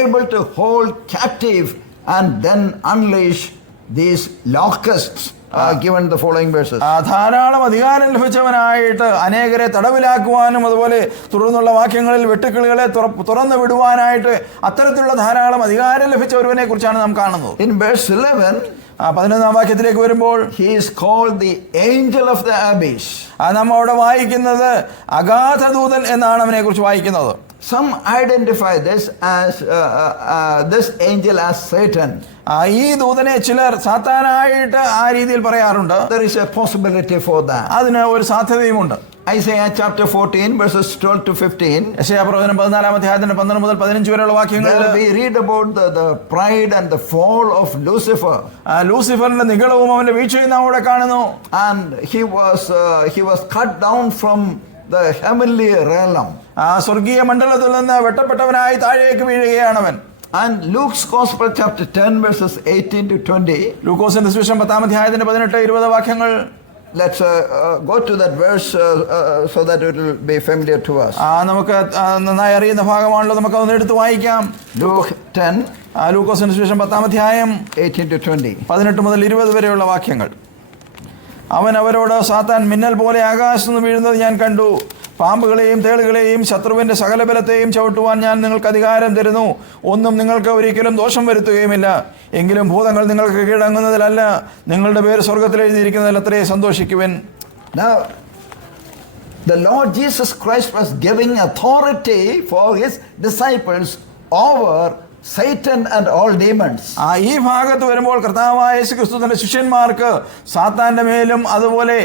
able to hold captive and then unleash these locusts given the following verses. ധാരാളം അധികാരം ലഭിച്ചവനായിട്ട് അനേകരെ തടവിലാക്കുവാനും അതുപോലെ തുടർന്നുള്ള വാക്യങ്ങളിൽ വെട്ടുക്കിളികളെ തുറന്നു വിടുവാനായിട്ട് അത്തരത്തിലുള്ള ധാരാളം അധികാരം ലഭിച്ച ഒരുവനെ കുറിച്ചാണ് നാം കാണുന്നത്. In verse 11, 11-ാം വാക്യത്തിലേക്ക് വരുമ്പോൾ he is called the angel of the abyss. നാം അവിടെ വായിക്കുന്നത് അഗാധദൂതൻ എന്നാണ് അവനെ കുറിച്ച് വായിക്കുന്നത്. Some identify this as this angel as Satan. ഈ ദൂതനെ ചിലർ സാത്താനായിട്ട് ആ രീതിയിൽ പറയാറുണ്ട്. There is a possibility for that. അതിന് ഒരു സാധ്യതയുമുണ്ട്. Isaiah chapter 14 verses 12 to 15. യെശയ്യാ പ്രവചനം 14-ാം അധ്യായത്തിന്റെ 12 മുതൽ 15 വരെയുള്ള വാക്യങ്ങളിൽ we read about the pride and the fall of Lucifer. ലൂസിഫറിന്റെ നിഗളവും അവന്റെ വീഴ്ചയും നാം അവിടെ കാണുന്നു. And he was cut down from the heavenly realm. സ്വർഗീയ മണ്ഡലത്തിൽ നിന്ന് വെട്ടപ്പെട്ടവനായി താഴേക്ക് വീഴുകയാണ് അവൻ. And Luke's Gospel chapter 10 verses 18 to 20. ലൂക്കോസിന്റെ സുവിശേഷം 10-ാം അധ്യായത്തിന്റെ 18-20 വാക്യങ്ങൾ. Let's go to that verse so that it will be familiar to us. നമുക്ക് നന്നായി അറിയുന്ന ഭാഗമാണല്ലോ, നമുക്ക് അതൊന്ന് എടുത്ത് വായിക്കാം. Luke 10 ലൂക്കോസിന്റെ സുവിശേഷം 10-ാം അധ്യായം 18 to 20. 18 മുതൽ 20 വരെയുള്ള വാക്യങ്ങൾ. അവൻ അവരോട്, സാത്താൻ മിന്നൽ പോലെ ആകാശത്ത് നിന്ന് വീഴുന്നത് ഞാൻ കണ്ടു. പാമ്പുകളെയും തേളുകളെയും ശത്രുവിന്റെ സകല ബലത്തെയും ചവിട്ടുവാൻ ഞാൻ നിങ്ങൾക്ക് അധികാരം തരുന്നു. ഒന്നും നിങ്ങൾക്ക് ഒരിക്കലും ദോഷം വരുത്തുകയുമില്ല. എങ്കിലും ഭൂതങ്ങൾ നിങ്ങൾക്ക് കീഴടങ്ങുന്നതിലല്ല, നിങ്ങളുടെ പേര് സ്വർഗത്തിൽ എഴുതിയിരിക്കുന്നതിൽ അത്രേ സന്തോഷിക്കുവിൻ. Now, the Lord Jesus Christ was giving authority for his disciples over Satan and all demons. ഈ ഭാഗത്ത് വരുമ്പോൾ കർത്താവായ യേശുക്രിസ്തു തന്റെ ശിഷ്യന്മാർക്ക് സാത്താന്റെ മേലും അതുപോലെ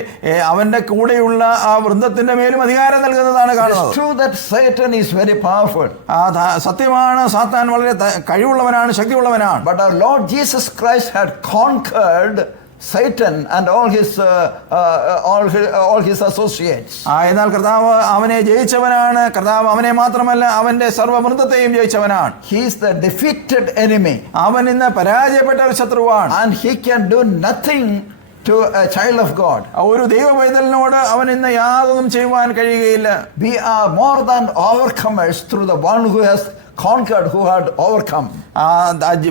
അവന്റെ കൂടെയുള്ള ആ വൃന്ദത്തിന്റെ മേലും അധികാരം നൽകുന്നതാണ് കാണുന്നത്. It's true that Satan is very powerful. സത്യമാണ്, സാത്താൻ വളരെ കഴിവുള്ളവനാണ്, ശക്തിയുള്ളവനാണ്. But our Lord Jesus Christ had conquered Satan and all his associates. എന്നാൽ കർത്താവ് അവനെ ജയിച്ചവനാണ്. കർത്താവ് അവനെ മാത്രമല്ല, അവന്റെ സർവ്വവൃന്ദത്തെയും ജയിച്ചവനാണ്. He is the defeated enemy. അവൻ ഇന്ന് പരാജയപ്പെട്ട ഒരു ശത്രുവാണ്. And he can do nothing to a child of God. ഒരു ദൈവ പൈതലിനോട് അവൻ ഇന്ന് യാതൊന്നും ചെയ്യുവാൻ കഴിയുകയില്ല. We are more than overcomers through the one who has conquered, who had overcome.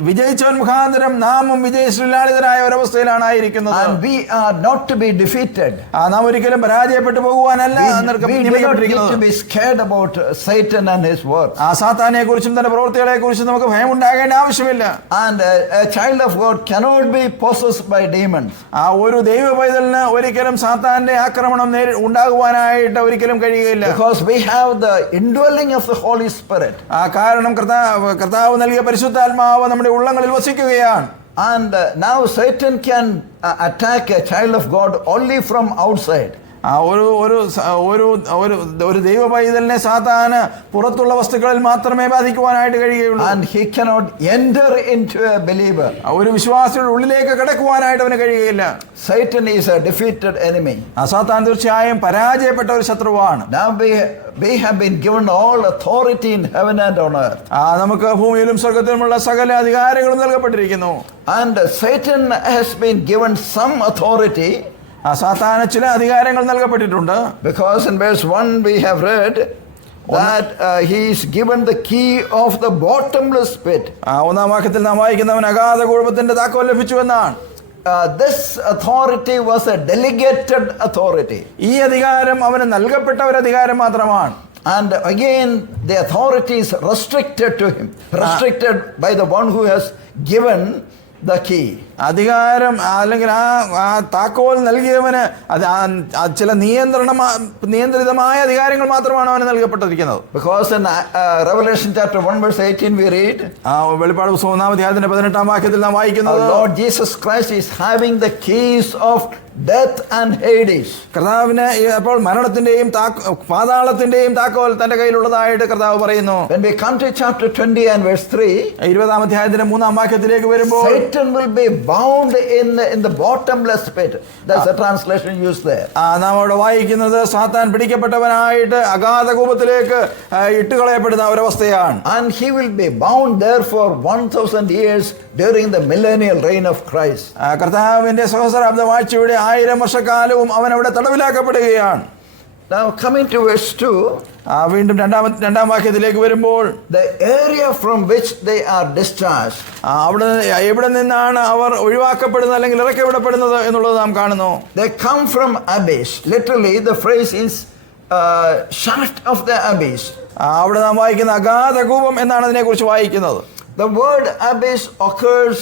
വിജയിച്ചവൻ മുഖാന്തരം നാമും വിജയശ്രീലാളിതരായ ഒരവസ്ഥയിലാണ് ആയിരിക്കുന്നത്. And we are not to be defeated. നാം ഒരിക്കലും പരാജയപ്പെട്ടു പോകുവാനല്ല. We do not need to be scared about Satan and his works. സാത്താനെ കുറിച്ചും തന്റെ പ്രവൃത്തികളെ കുറിച്ചും നമുക്ക് ഭയമുണ്ടാകേണ്ട ആവശ്യമില്ല. And a child of God cannot be possessed by demons. ഒരു ദൈവ പൈതലിന് ഒരിക്കലും സാത്താന്റെ ആക്രമണം ഉണ്ടാകുവാനായിട്ട് ഒരിക്കലും കഴിയുകയില്ല. Because we have the indwelling of the Holy Spirit. കാരണം കർത്താവ് നൽകിയ പരിശുദ്ധാത്മാവ് നമ്മുടെ ഉള്ളങ്ങളിൽ വസിക്കുകയാണ്. And now Satan can attack a child of God only from outside. ഒരു ദൈവ പൈതലിനെ സാത്താന് പുറത്തുള്ള വസ്തുക്കളിൽ മാത്രമേ ബാധിക്കുവാനായിട്ട് കഴിയുകയുള്ളൂ. And he cannot enter into a believer. ഒരു വിശ്വാസിയുടെ ഉള്ളിലേക്ക് കടക്കുവാനായിട്ട് അവന് കഴിയുകയില്ല. Satan is a defeated enemy. സാത്താൻ തീർച്ചയായും പരാജയപ്പെട്ട ഒരു ശത്രുവാണ്. Now we have been given all authority in heaven and on earth. നമുക്ക് ഭൂമിയിലും സ്വർഗ്ഗത്തിലുമുള്ള സകല അധികാരങ്ങളും നൽകപ്പെട്ടിരിക്കുന്നു. And Satan has been given some authority. സാത്താന് ചില അധികാരങ്ങൾ നൽകപ്പെട്ടിട്ടുണ്ട്. Because in verse 1 we have read that he is given the key of the bottomless pit. 1-ാം വാക്യത്തിൽ നാം വായിക്കുന്നവൻ അഗാധ കുഴപ്പത്തിന്റെ താക്കോൽ ലഭിച്ചു എന്നാണ്. This authority was a delegated authority. ഈ അധികാരം അവന് നൽകപ്പെട്ട ഒരു അധികാരം മാത്രമാണ്. And again the authority is restricted to him, restricted by the one who has given the key. അധികാരം അല്ലെങ്കിൽ ആ താക്കോൽ നൽകിയവന് ചില നിയന്ത്രിതമായ അധികാരങ്ങൾ മാത്രമാണ് അവന് നൽകപ്പെട്ടിരിക്കുന്നത്. Because in Revelation chapter 1 verse 18 we read, വെളിപ്പാട് പുസ്തകം 1-ാം അധ്യായത്തിന്റെ 18-ാം വാക്യത്തിൽ നാം വായിക്കുന്നത്, Lord Jesus Christ is having the keys of death and Hades. കർത്താവിന് അപ്പോൾ മരണത്തിന്റെയും പാതാളത്തിന്റെയും താക്കോൽ തന്റെ കയ്യിലുള്ളതായിട്ട് കർത്താവ് പറയുന്നു. When we come to chapter 20 and verse 3, 20-ാം അധ്യായത്തിന്റെ 3-ാം വാക്യത്തിലേക്ക് വരുമ്പോൾ, Satan will be bound in the bottomless pit. That's the translation used there. നാം അവിടെ വായിക്കുന്നത് സാത്താൻ പിടിക്കപ്പെട്ടവനായിട്ട് അഗാധ കൂപത്തിലേക്ക് ഇട്ടുകളയപ്പെടുന്ന ഒരവസ്ഥയാണ്. And he will be bound there for 1000 years during the millennial reign of Christ. കർത്താവിന്റെ സഹസ്രാബ്ദ വാഴ്ചയുടെ 1000 വർഷക്കാലവും അവൻ അവിടെ തടവിലാക്കപ്പെടുകയാണ്. Now coming to verse 2, വീണ്ടും രണ്ടാം വാക്യത്തിലേക്ക് വരുമ്പോൾ the area from which they are discharged. അവിടെ എവിടെ നിന്നാണ് അവർ ഒഴിവാക്കപ്പെടുന്നത് അല്ലെങ്കിൽ ഇറക്കിവിടപ്പെടുന്നത് എന്നുള്ളത് നാം കാണുന്നു. They come from abyss. Literally, the phrase is shaft of the abyss. അവിടെ നാം വായിക്കുന്ന അഗാധകൂപം എന്നാണ് അതിനെക്കുറിച്ച് വായിക്കുന്നത്. The word abyss occurs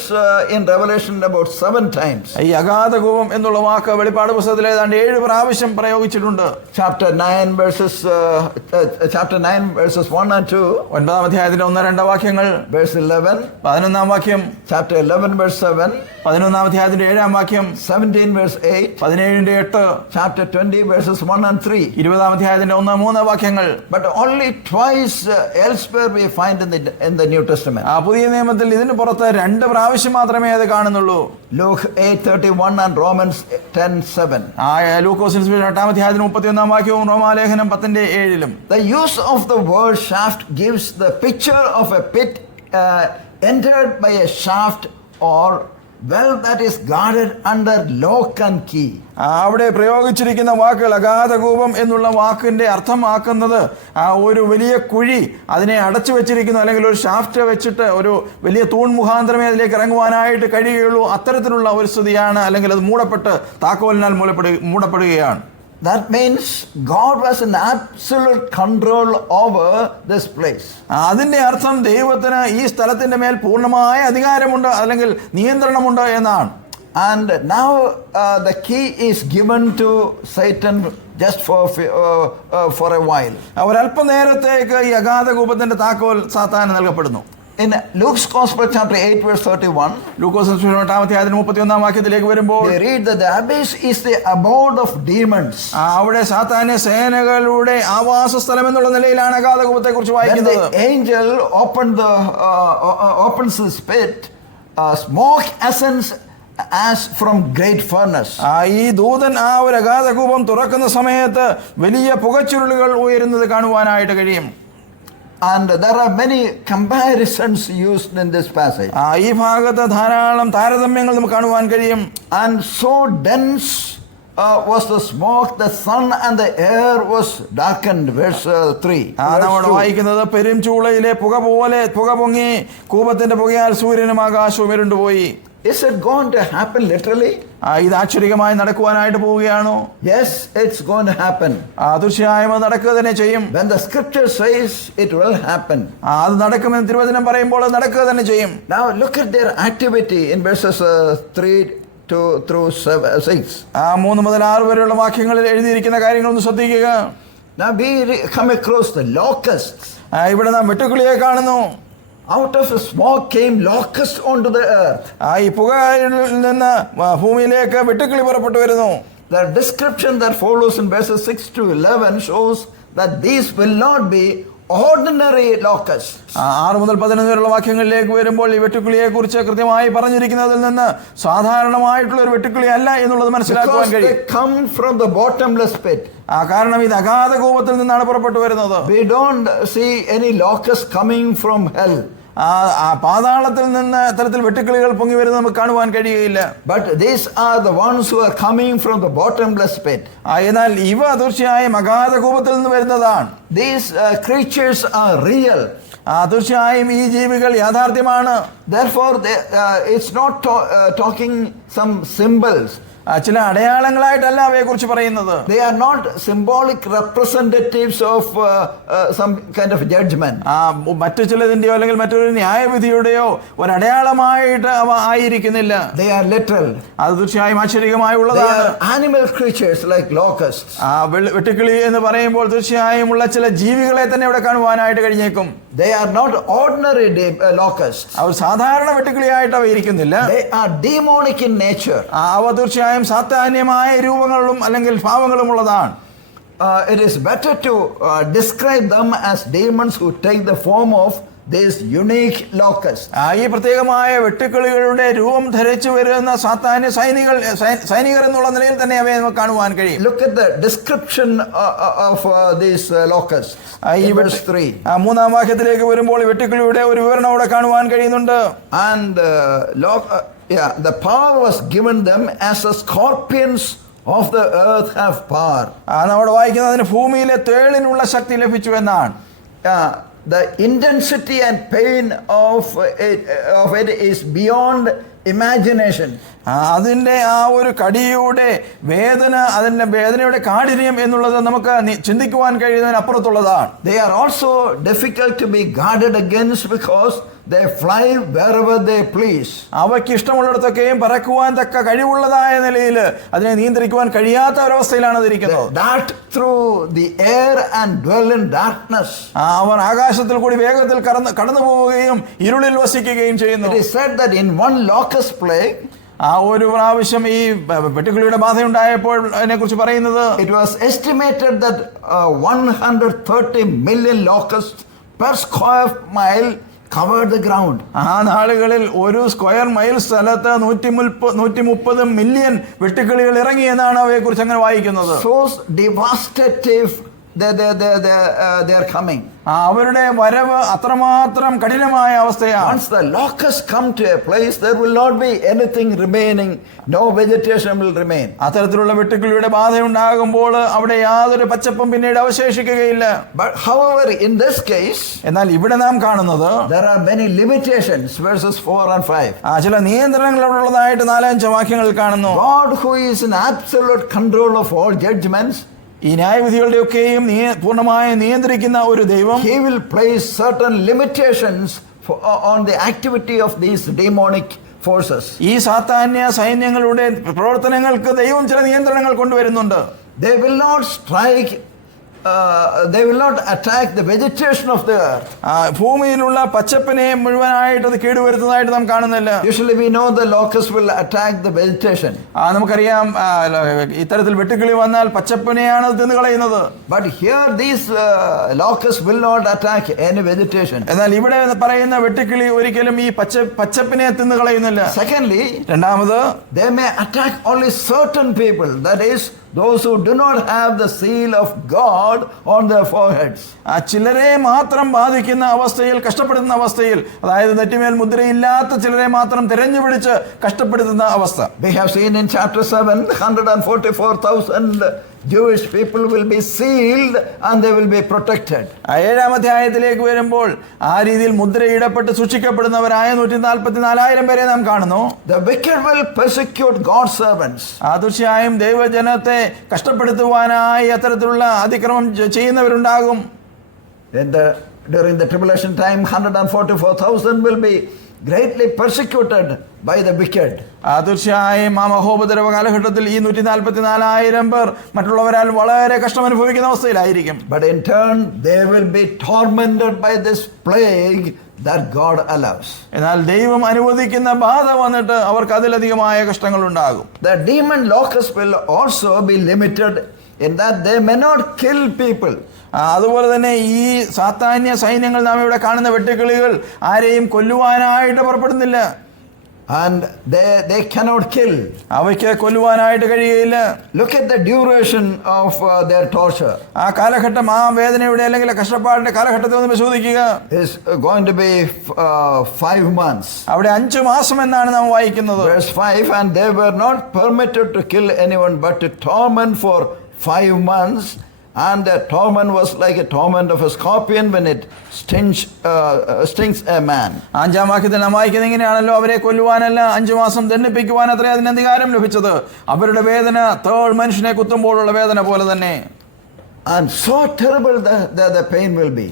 in Revelation about 7 times. ഈ അഗാധകൂപം എന്നുള്ള വാക്ക് വെളിപ്പാട് പുസ്തകത്തിൽ ഏതാണ്ട് 7 പ്രാവശ്യം പ്രയോഗിച്ചിട്ടുണ്ട്. Chapter 9 verses 1 and 2. 9-ാം അധ്യായത്തിന്റെ 1-2 വാക്യങ്ങൾ. Verse 11. 11-ാം വാക്യം. Chapter 11 verse 7. 11-ാം അധ്യായത്തിന്റെ 7-ാം വാക്യം. 17 verse 8. 17-ന്റെ 8. Chapter 20 verses 1 and 3. 20-ാം അധ്യായത്തിന്റെ 1-3 വാക്യങ്ങൾ. But only twice elsewhere we find in the New Testament. പുതിയ നിയമത്തിൽ ഇതിന് പുറത്ത് 2 പ്രാവശ്യം മാത്രമേ അത് കാണുന്നുള്ളൂ. Luke 8:31 and Romans 10:7. ലൂക്കോസിന്റെ സുവിശേഷം 8-ാം അധ്യായത്തിന് 31-ാം വാക്യവും റോമാലേഖനം 10-7. The use of the word shaft gives the picture of a pit entered by a shaft or well that is guarded under lock and key. അവിടെ പ്രയോഗിച്ചിരിക്കുന്ന വാക്കുകൾ അഗാധകൂപം എന്നുള്ള വാക്കിന്റെ അർത്ഥമാക്കുന്നത് ഒരു വലിയ കുഴി അതിനെ അടച്ചു വെച്ചിരിക്കുന്നു, അല്ലെങ്കിൽ ഒരു ഷാഫ്റ്റ് വെച്ചിട്ട് ഒരു വലിയ തൂൺ മുഖാന്തരമേ അതിലേക്ക് ഇറങ്ങുവാനായിട്ട് കഴിയുകയുള്ളൂ. അത്തരത്തിലുള്ള ഒരു സ്ഥിതിയാണ്, അല്ലെങ്കിൽ അത് മൂടപ്പെട്ട് താക്കോലിനാൽ മൂടപ്പെടുകയാണ്. That means God was in absolute control over this place. അതിന്റെ അർത്ഥം ദൈവത്തിന് ഈ സ്ഥലത്തിന്റെ മേൽ പൂർണ്ണമായ അധികാരമുണ്ട്, അല്ലെങ്കിൽ നിയന്ത്രണമുണ്ട് എന്നാണ്. And now the key is given to Satan just for a while. ഒരല്പനേരത്തേക്ക് ഈ അഗാധകൂപത്തിന്റെ താക്കോൽ സാത്താന് നൽകപ്പെടുന്നു. In Luke's Gospel chapter 8 verse 31, ലൂക്കോസ് 8-ാം അധ്യായത്തിന് 31-ാം വാക്യത്തിലേക്ക് വരുമ്പോൾ we read that the abyss is the abode of demons. അവിടെ സാത്താന്യ സേനകളുടെ ആവാസ സ്ഥലം എന്നുള്ള നിലയിലാണ് അഗാധകൂപത്തെ കുറിച്ച് വായിക്കുന്നത്. When the angel opens his pit, smoke ascends as from great furnace. ഈ ദൂതൻ ഒരു അഗാധകൂപം തുറക്കുന്ന സമയത്ത് വലിയ പുകച്ചുരുളുകൾ ഉയരുന്നത് കാണുവാനായിട്ട് കഴിയും. And there are many comparisons used in this passage. ഈ ഭാഗത്ത് ധാരാളം താരതമ്യങ്ങൾ നമുക്ക് കാണുവാൻ കഴിയും. And so dense was the smoke, the sun and the air was darkened. Verse 3. നമ്മൾ വായിക്കുന്നത് പെരുംചൂളയിലെ പുക പോലെ പുക പൊങ്ങി, കൂപത്തിന്റെ പുകയാൽ സൂര്യനും ആകാശവും ഇരുണ്ടുപോയി. Is it going to happen literally? ഇത് ആശ്ചര്യമായി നടക്കുവാനായിട്ട് പോവുകയാണോ? Yes, it's going to happen. തീർച്ചയായും അത് നടക്കുക തന്നെ ചെയ്യും. When the scripture says it will happen. അത് നടക്കുമെന്ന് തിരുവചനം പറയുമ്പോൾ അത് നടക്കുക തന്നെ ചെയ്യും. Now look at their activity in verses 3 through 6. 3 മുതൽ 6 വരെയുള്ള വാക്യങ്ങളിൽ എഴുതിയിരിക്കുന്ന കാര്യങ്ങൾ ഒന്ന് ശ്രദ്ധിക്കുക. Now we come across the locusts. ഇവിടെ നാം വെട്ടുക്കിളിയെ കാണുന്നു. Out of the smoke came locusts onto the earth. ഈ പുകയിൽ നിന്ന് ഭൂമിയിലേക്ക് വെട്ടുക്കിളി പുറപ്പെട്ടു വരുന്നു. The description that follows in verses 6 to 11 shows that these will not be ordinary locusts. 6 മുതൽ 11 വരെയുള്ള വാക്യങ്ങളിലേക്ക് വരുമ്പോൾ ഈ വെട്ടുക്കിളിയെ കുറിച്ച് കൃത്യമായി പറഞ്ഞിരിക്കുന്നതിൽ നിന്ന് സാധാരണമായിട്ടുള്ള ഒരു വെട്ടുക്കിളി അല്ല എന്നുള്ളത് മനസ്സിലാക്കുവാൻ കഴിയും. Because they come from the bottomless pit. കാരണം ഇത് അഗാധകൂപത്തിൽ നിന്നാണ് പുറപ്പെട്ടു വരുന്നത്. We don't see any locusts coming from hell. പാതാളത്തിൽ നിന്ന് തരത്തിൽ വെട്ടുക്കിളികൾ പൊങ്ങി വരുന്നത് നമുക്ക് കാണുവാൻ കഴിയുകയില്ല. But these are the ones who are coming from the bottomless pit. എന്നാൽ ഇവ തീർച്ചയായും അഗാധകൂപത്തിൽ നിന്ന് വരുന്നതാണ്. These creatures are real. തീർച്ചയായും ഈ ജീവികൾ യാഥാർത്ഥ്യമാണ്. Therefore it's not talking some symbols. ചില അടയാളങ്ങളായിട്ടല്ല അവയെ കുറിച്ച് പറയുന്നത്. They are not symbolic representatives of some kind of judgment. മറ്റു ചിലതിന്റെയോ അല്ലെങ്കിൽ മറ്റൊരു ന്യായവിധിയുടെയോ ഒരു അടയാളമായിട്ട് അവ ആയിരിക്കുന്നില്ല. They are literal. അത് തീർച്ചയായും ആശ്ചര്യമായുള്ളതാണ്. They are animal creatures like locusts. വെട്ടുക്കിളി എന്ന് പറയുമ്പോൾ തീർച്ചയായും ഉള്ള ചില ജീവികളെ തന്നെ ഇവിടെ കാണുവാനായിട്ട് കഴിഞ്ഞേക്കും. They are not ordinary locusts. അവർ സാധാരണ വെട്ടുക്കിളിയായിട്ട് അവ ഇരിക്കുന്നില്ല. They are demonic in nature. അവ തീർച്ചയായും സാത്താന്യമായ രൂപങ്ങളും അല്ലെങ്കിൽ ഭാവങ്ങളും ഉള്ളതാണ്. It is better to describe them as demons who take the form of these unique locusts. ഈ പ്രത്യേകമായ വെട്ടുക്കിളികളുടെ രൂപം ധരിച്ചു വരുന്ന സാത്താന്യ സൈനികർ എന്നുള്ള നിലയിൽ തന്നെ അവയെ നമുക്ക് കാണുവാൻ കഴിയും. Look at the description of these locusts. Verse 3. 3-ാം വാക്യത്തിലേക്ക് വരുമ്പോൾ വെട്ടുക്കിളിയുടെ ഒരു വിവരണം അവിടെ കാണുവാൻ കഴിയുന്നുണ്ട്. And the power was given them as the scorpions of the earth have power. നമ്മൾ വായിക്കുന്നതിന് ഭൂമിയിലെ തേളിനുള്ള ശക്തി ലഭിച്ചു എന്നാണ്. The intensity and pain of it is beyond imagination. അതിൻ്റെ ആ ഒരു കടിയുടെ വേദന, അതിൻ്റെ വേദനയുടെ കാഠിന്യം എന്നുള്ളത് നമുക്ക് ചിന്തിക്കുവാൻ കഴിയുന്നതിനപ്പുറത്തുള്ളതാണ്. They are also difficult to be guarded against because they fly wherever they please. അവയ്ക്ക് ഇഷ്ടമുള്ളിടത്തൊക്കെയും പറക്കുവാൻ തക്ക കഴിവുള്ളതായ നിലയിൽ അതിനെ നിയന്ത്രിക്കുവാൻ കഴിയാത്ത ഒരവസ്ഥയിലാണ് അതിരിക്കുന്നത്. Dart through the air and dwell in darkness. അവർ ആകാശത്തിൽ കൂടി വേഗത്തിൽ കടന്നു പോവുകയും ഇരുളിൽ വസിക്കുകയും ചെയ്യുന്നു. It is said that in one locust plague, ആ ഒരു പ്രാവശ്യം ഈ വെട്ടുക്കിളിയുടെ ബാധയുണ്ടായപ്പോൾ അതിനെക്കുറിച്ച് പറയുന്നത്, it was estimated that 130 million locusts per square mile covered the ground. ആ നാളുകളിൽ ഒരു സ്ക്വയർ മൈൽ സ്ഥലത്ത് 130 മില്യൺ വെട്ടുക്കിളികൾ ഇറങ്ങി എന്നാണ് അവയെക്കുറിച്ച് അങ്ങനെ വായിക്കുന്നത്. So devastative they are coming. അവരുടെ വരവ് അത്രമാത്രം കഠിനമായ അവസ്ഥയാണ്. Once the locusts come to a place, there will not be anything remaining. No vegetation will remain. അത്തരത്തിലുള്ള വെട്ടുക്കിളിയുടെ ബാധയുണ്ടാകുമ്പോൾ അവിടെ യാതൊരു പച്ചപ്പും പിന്നീട് അവശേഷിക്കുകയില്ല. But however, in this case, എന്നാൽ ഇവിടെ നാം കാണുന്നത് there are many limitations. Verses 4 and 5. ചില നിയന്ത്രണങ്ങൾ അവിടെ ഉള്ളതായിട്ട് 4-5 വാക്യങ്ങൾ കാണുന്നു. God, who is in absolute control of all judgments, ഈ ന്യായവിധികളുടെയൊക്കെയും പൂർണ്ണമായി നിയന്ത്രിക്കുന്ന ഒരു ദൈവം, he will place certain limitations on the activity of these demonic forces. ഈ സാത്താന്യ സൈന്യങ്ങളുടെ പ്രവർത്തനങ്ങൾക്ക് ദൈവം ചില നിയന്ത്രണങ്ങൾ കൊണ്ടുവരുന്നുണ്ട്. They will not strike, they will not attack the vegetation of the earth. ഭൂമിയിലുള്ള പച്ചപ്പിനെ മുഴുവനായിട്ട് അത് കേടുവരുത്തുന്നതായിട്ട് നാം കാണുന്നില്ല. Usually we know the locust will attack the vegetation. നമുക്കറിയാം ഇത്തരത്തിൽ വെട്ടുക്കിളി വന്നാൽ പച്ചപ്പിനെയാണ് അത് തിന്നുകളയുന്നത്. But here these locusts will not attack any vegetation. എന്നാൽ ഇവിടെ പറയുന്ന വെട്ടുക്കിളി ഒരിക്കലും ഈ പച്ചപ്പിനെ തിന്നുകളയുന്നില്ല. Secondly, രണ്ടാമത്, they may attack only certain people, that is those who do not have the seal of God on their foreheads. ചിലരെ മാത്രം ബാധിക്കുന്ന അവസ്ഥയിൽ, കഷ്ടപ്പെടുത്തുന്ന അവസ്ഥയിൽ, അതായത് നെറ്റിമേൽ മുദ്രയില്ലാത്ത ചിലരെ മാത്രം തിരഞ്ഞുപിടിച്ച് കഷ്ടപ്പെടുത്തുന്ന അവസ്ഥ. We have seen in chapter 7, 144,000 Jewish people will be sealed and they will be protected. 7-ാം അധ്യായത്തിലേക്ക് വരുമ്പോൾ ആ രീതിയിൽ മുദ്രയിടപ്പെട്ട് സൂക്ഷിക്കപ്പെടുന്നവരായ 144,000 പേരെ നാം കാണുന്നു. The wicked will persecute God's servants. തീർച്ചയായും ദൈവജനത്തെ കഷ്ടപ്പെടുത്തുവാനായി അത്തരത്തിലുള്ള അതിക്രമം ചെയ്യുന്നവരുണ്ടാകും. During the tribulation time, 144,000 will be greatly persecuted by the wicked. തീർച്ചയായും ആ മഹോപദ്രവ കാലഘട്ടത്തിൽ ഈ 144,000 പേർ മറ്റുള്ളവരാൽ വളരെ കഷ്ടം അനുഭവിക്കുന്ന അവസ്ഥയിലായിരിക്കും. But in turn they will be tormented by this plague that God allows. എന്നാൽ ദൈവം അനുവദിക്കുന്ന ബാധ വന്നിട്ട് അവർക്ക് അതിലധികമായ കഷ്ടങ്ങൾ ഉണ്ടാകും. The demon locusts will also be limited in that they may not kill people. അതുപോലെ തന്നെ ഈ സാത്താന്യ സൈന്യങ്ങൾ നാം ഇവിടെ കാണുന്ന വെട്ടുക്കിളികൾ ആരെയും കൊല്ലുവാനായിട്ട് പുറപ്പെടുന്നില്ല. And they cannot kill. അവയ്ക്ക് കൊല്ലുവാനായിട്ട് കഴിയുകയില്ല. Look at the duration of their torture. ആ കാലഘട്ടം, ആ വേദനയുടെ അല്ലെങ്കിൽ കഷ്ടപ്പാടിന്റെ കാലഘട്ടത്തെ ഒന്ന് പരിശോധിക്കുക. Is going to be 5 months. അവിടെ 5 മാസം എന്നാണ് നാം വായിക്കുന്നത്. Verse 5, and they were not permitted to kill anyone but to torment for 5 months. And the torment was like a torment of a scorpion when it stings a man. 5-ാം വാക്യത്തിൽ നാം വായിക്കുന്നത് ഇങ്ങനെയാണല്ലോ, അവരെ കൊല്ലുവാനല്ല 5 മാസം ദണ്ഡിപ്പിക്കുവാൻ അത്രേ അതിന് അധികാരം ലഭിച്ചത്. അവരുടെ വേദന തേൾ മനുഷ്യനെ കുത്തുമ്പോഴുള്ള വേദന പോലെ തന്നെ. And so terrible the pain will be.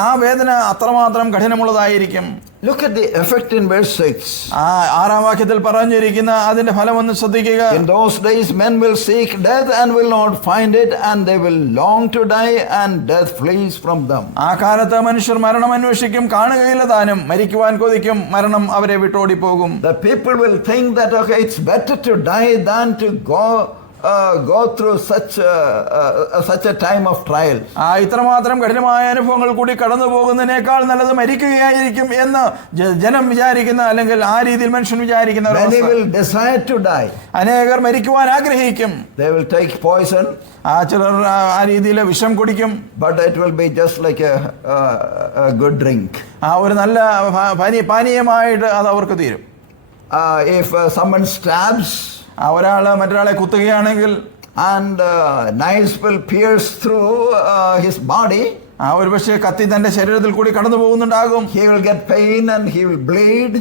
ആ വേദന അത്രമാത്രം കഠിനമുള്ളതായിരിക്കും. Look at the effect in verse 6. 6-ാം വാക്യത്തിൽ പറഞ്ഞിരിക്കുന്ന അതിന്റെ ഫലം ഒന്ന് ശ്രദ്ധിക്കുക. In those days men will seek death and will not find it, and they will long to die, and death flees from them. ആ കാലത്ത് മനുഷ്യർ മരണം അന്വേഷിക്കും, കാണുകയില്ല താനും. മരിക്കുവാൻ കൊതിക്കും, മരണം അവരെ വിട്ടോടി പോകും. The people will think that okay, it's better to die than to go through such a time of trial. ഇത്രമാത്രം കഠിനമായ അനുഭവങ്ങൾ കൂടി കടന്നു പോകുന്നതിനേക്കാൾ നല്ലത് മരിക്കുകയായിരിക്കും എന്ന് ജനം വിചാരിക്കുന്ന, അല്ലെങ്കിൽ ആ രീതിയിൽ മനുഷ്യൻ വിചാരിക്കുന്ന. Many will desire to die. അനേകർ മരിക്കുവാൻ ആഗ്രഹിക്കും. They will take poison. ചിലർ ആ രീതിയിൽ വിഷം കുടിക്കും. But it will be just like a good drink. ഒരു നല്ല പാനീയമായിട്ട് അത് അവർക്ക് തീരും. If someone stabs, ഒരാൾ മറ്റൊരാളെ കുത്തുകയാണെങ്കിൽ and knives will pierce through his body, ഒരു പക്ഷേ കത്തി തന്റെ ശരീരത്തിൽ കൂടി കടന്നു പോകുന്നുണ്ടാകും. he will get pain and he will bleed,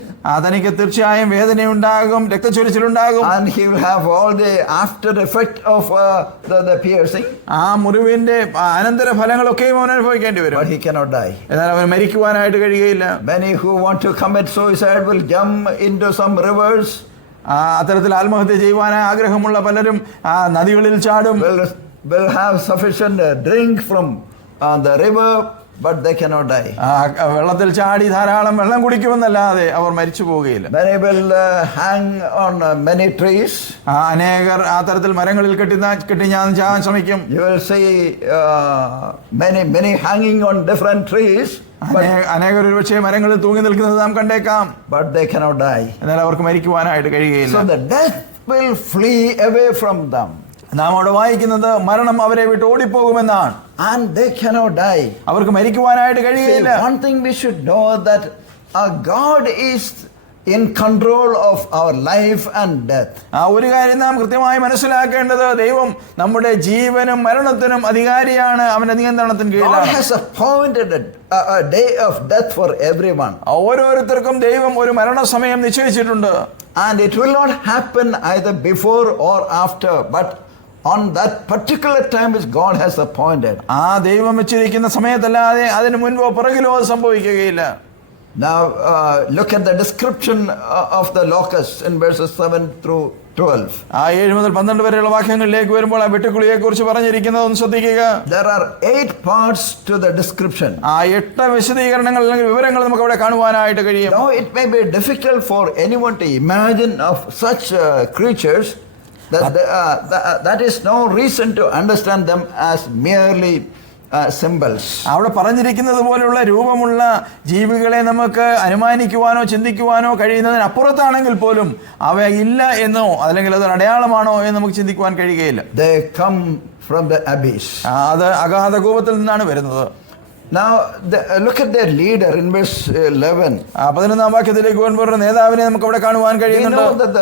തനിക്ക് തീർച്ചയായും വേദനയുണ്ടാകും, രക്തച്ചൊരിച്ചിലുണ്ടാകും, and he will have all the after effect of the piercing, മുറിവിന്റെ അനന്തര ഫലങ്ങളൊക്കെയും അവൻ അനുഭവിക്കേണ്ടി വരും. but he cannot die. എന്നാൽ അവൻ മരിക്കുവാനായിട്ട് കഴിയുകയില്ല. Many who want to commit suicide will jump into some rivers, അത്തരത്തിൽ ആത്മഹത്യ ചെയ്യുവാനായി ആഗ്രഹമുള്ള പലരും നദികളിൽ ചാടും, will have sufficient drink from the river, but they cannot die. വെള്ളത്തിൽ ചാടി ധാരാളം വെള്ളം കുടിക്കുമെന്നല്ലാതെ അവർ മരിച്ചു പോവുകയില്ല. Many will hang on many trees. അനേകർ ആ തരത്തിൽ മരങ്ങളിൽ കെട്ടി ഞാൻ ചാകാൻ ശ്രമിക്കും. You will see many hanging on different trees. അനേകർ ഒരുപക്ഷെ മരങ്ങളിൽ തൂങ്ങി നിൽക്കുന്നത് നാം കണ്ടേക്കാം, but they cannot die. എന്നാൽ അവർക്ക് മരിക്കുവാനായിട്ട് കഴിയുകയില്ല. So the death will flee away from them. നാം അവിടെ വായിക്കുന്നത് മരണം അവരെ വിട്ട് ഓടിപ്പോകുമെന്നാണ്. And they cannot die. അവർക്ക് മരിക്കുവാനായിട്ട് കഴിയുകയില്ല. One thing we should know, that God is in control of our life and death. ഒരു കാര്യം നാം കൃത്യമായി മനസ്സിലാക്കേണ്ടത്, ദൈവം നമ്മുടെ ജീവനും മരണത്തിനും അധികാരിയാണ്, അവന്റെ നിയന്ത്രണത്തിന് കീഴിലാണ്. God has appointed a day of death for everyone. ഓരോരുത്തർക്കും ദൈവം ഒരു മരണസമയം നിശ്ചയിച്ചിട്ടുണ്ട്. And it will not happen either before or after, but on that particular time which God has appointed. ദൈവം വെച്ചിരിക്കുന്ന സമയത്തല്ലാതെ അതിന് മുൻപോ പുറകിലോ സംഭവിക്കുകയില്ല. Now look at the description of the locusts in verses 7 through 12. 7 മുതൽ 12 വരെയുള്ള വാക്യങ്ങളിലേക്ക് വരുമ്പോൾ ആ വെട്ടുക്കിളിയെ കുറിച്ച് പറഞ്ഞിരിക്കുന്നത് ഒന്ന് ശ്രദ്ധിക്കുക. There are 8 parts to the description. 8 വിശദീകരണങ്ങൾ അല്ലെങ്കിൽ വിവരങ്ങൾ നമുക്ക് അവിടെ കാണുവാനായിട്ട് കഴിയും. Now it may be difficult for anyone to imagine of such creatures. That is no reason to understand them as merely symbols. അവിടെ പറഞ്ഞിരിക്കുന്നത് പോലെയുള്ള രൂപമുള്ള ജീവികളെ നമുക്ക് അനുമാനിക്കുവാനോ ചിന്തിക്കുവാനോ കഴിയുന്നതിന് അപ്പുറത്താണെങ്കിൽ പോലും അവ ഇല്ല എന്നോ അല്ലെങ്കിൽ അതൊരു അടയാളമാണോ എന്ന് നമുക്ക് ചിന്തിക്കുവാൻ കഴിയുകയില്ല. They come from the abyss. അത് അഗാധകൂപത്തിൽ നിന്നാണ് വരുന്നത്. Now look at their leader in verse 11. 11-ാം വാക്യത്തിലേക്ക് വരുമ്പോൾ നേതാവിനെ നമുക്ക് അവിടെ കാണുവാൻ കഴിയുന്നുണ്ട്. We know that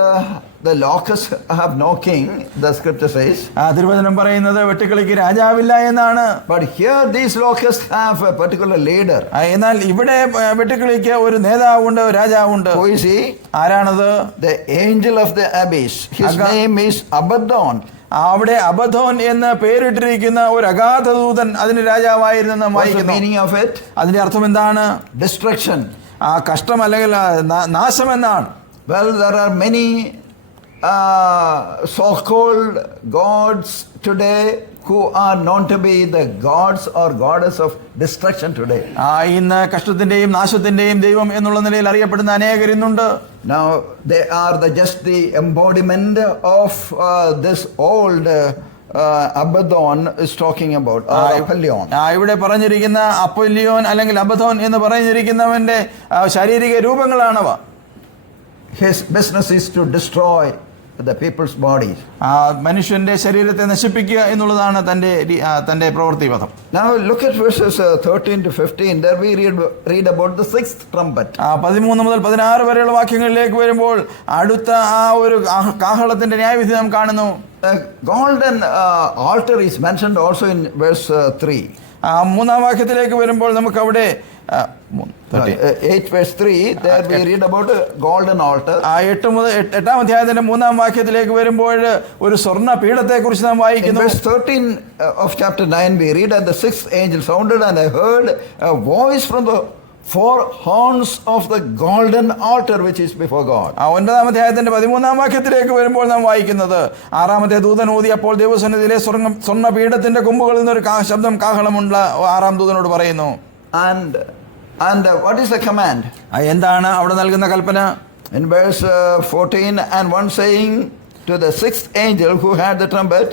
the locusts have no king, the scripture says. തിരുവചനം പറയുന്നത് വെട്ടുക്കിളിക്ക് രാജാവില്ല എന്നാണ്. But here these locusts have a particular leader. എന്നാൽ ഇവിടെ വെട്ടുക്കിളിക്ക് ഒരു നേതാവുണ്ട്, ഒരു രാജാവുണ്ട്. Who is he? ആരാണത്? The angel of the abyss. His name is Abaddon. അവിടെ അബദ്ധോൻ എന്ന് പേരിട്ടിരിക്കുന്ന ഒരു അഗാധദൂതൻ അതിന് രാജാവായിരുന്നു വായിക്കുന്നു. Meaning of it? അതിന്റെ അർത്ഥം എന്താണ്? Destruction. കഷ്ടം അല്ലെങ്കിൽ നാശം എന്നാണ്. Well, there are many so-called gods today who are known to be the gods or goddess of destruction today. ഇന്ന് കഷ്ടത്തിന്റെയും നാശത്തിന്റെയും ദൈവം എന്നുള്ള നിലയിൽ അറിയപ്പെടുന്ന അനേകർ ഇന്നുണ്ട്. Now they are just the embodiment of this old Abaddon is talking about, or Apollyon. ഇവിടെ പറഞ്ഞിരിക്കുന്ന അപ്പൊല്ലിയോൻ അല്ലെങ്കിൽ അബദ്ധോൻ എന്ന് പറഞ്ഞിരിക്കുന്നവന്റെ ശാരീരിക രൂപങ്ങളാണവ. His business is to destroy the people's bodies. മനുഷ്യന്റെ ശരീരത്തെ നശിപ്പിക്കുക എന്നുള്ളതാണ് തന്റെ പ്രവൃത്തിപഥം. Now look at verses 13 to 15. There we read about the sixth trumpet. 13 മുതൽ 16 വരെയുള്ള വാക്യങ്ങളിലേക്ക് വരുമ്പോൾ അടുത്ത ഒരു കാഹളത്തിന്റെ ന്യായവിധി നാം കാണുന്നു. A golden altar is mentioned also in verse 3. 3-ാം വാക്യത്തിലേക്ക് വരുമ്പോൾ നമുക്ക് അവിടെ 8 verse 3, there we read about a golden altar. 8-ാം അധ്യായത്തിന്റെ 3-ാം വാക്യത്തിലേക്ക് വരുമ്പോൾ ഒരു സ്വർണ്ണ പീഠത്തെ കുറിച്ച് നാം വായിക്കുന്നു. In verse 13 of chapter 9 we read, and the sixth angel sounded, and I heard a voice from the 4 horns of the golden altar which is before God. 9-ാം അധ്യായത്തിന്റെ 13-ാം വാക്യത്തിലേക്ക് വരുമ്പോൾ നാം വായിക്കുന്നത്, 6-ാമത്തെ ദൂതൻ ഊതിയപ്പോൾ ദൈവസന്നിധിയിലെ സ്വർണ്ണ പീഠത്തിന്റെ കൊമ്പുകളിൽ നിന്നൊരു ശബ്ദം കാഹളമുള്ള 6-ാം ദൂതനോട് പറയുന്നു. And what is the command? എന്താണ് അവിടെ നൽകുന്ന കൽപ്പന? In verse 14, and one saying to the sixth angel who had the trumpet,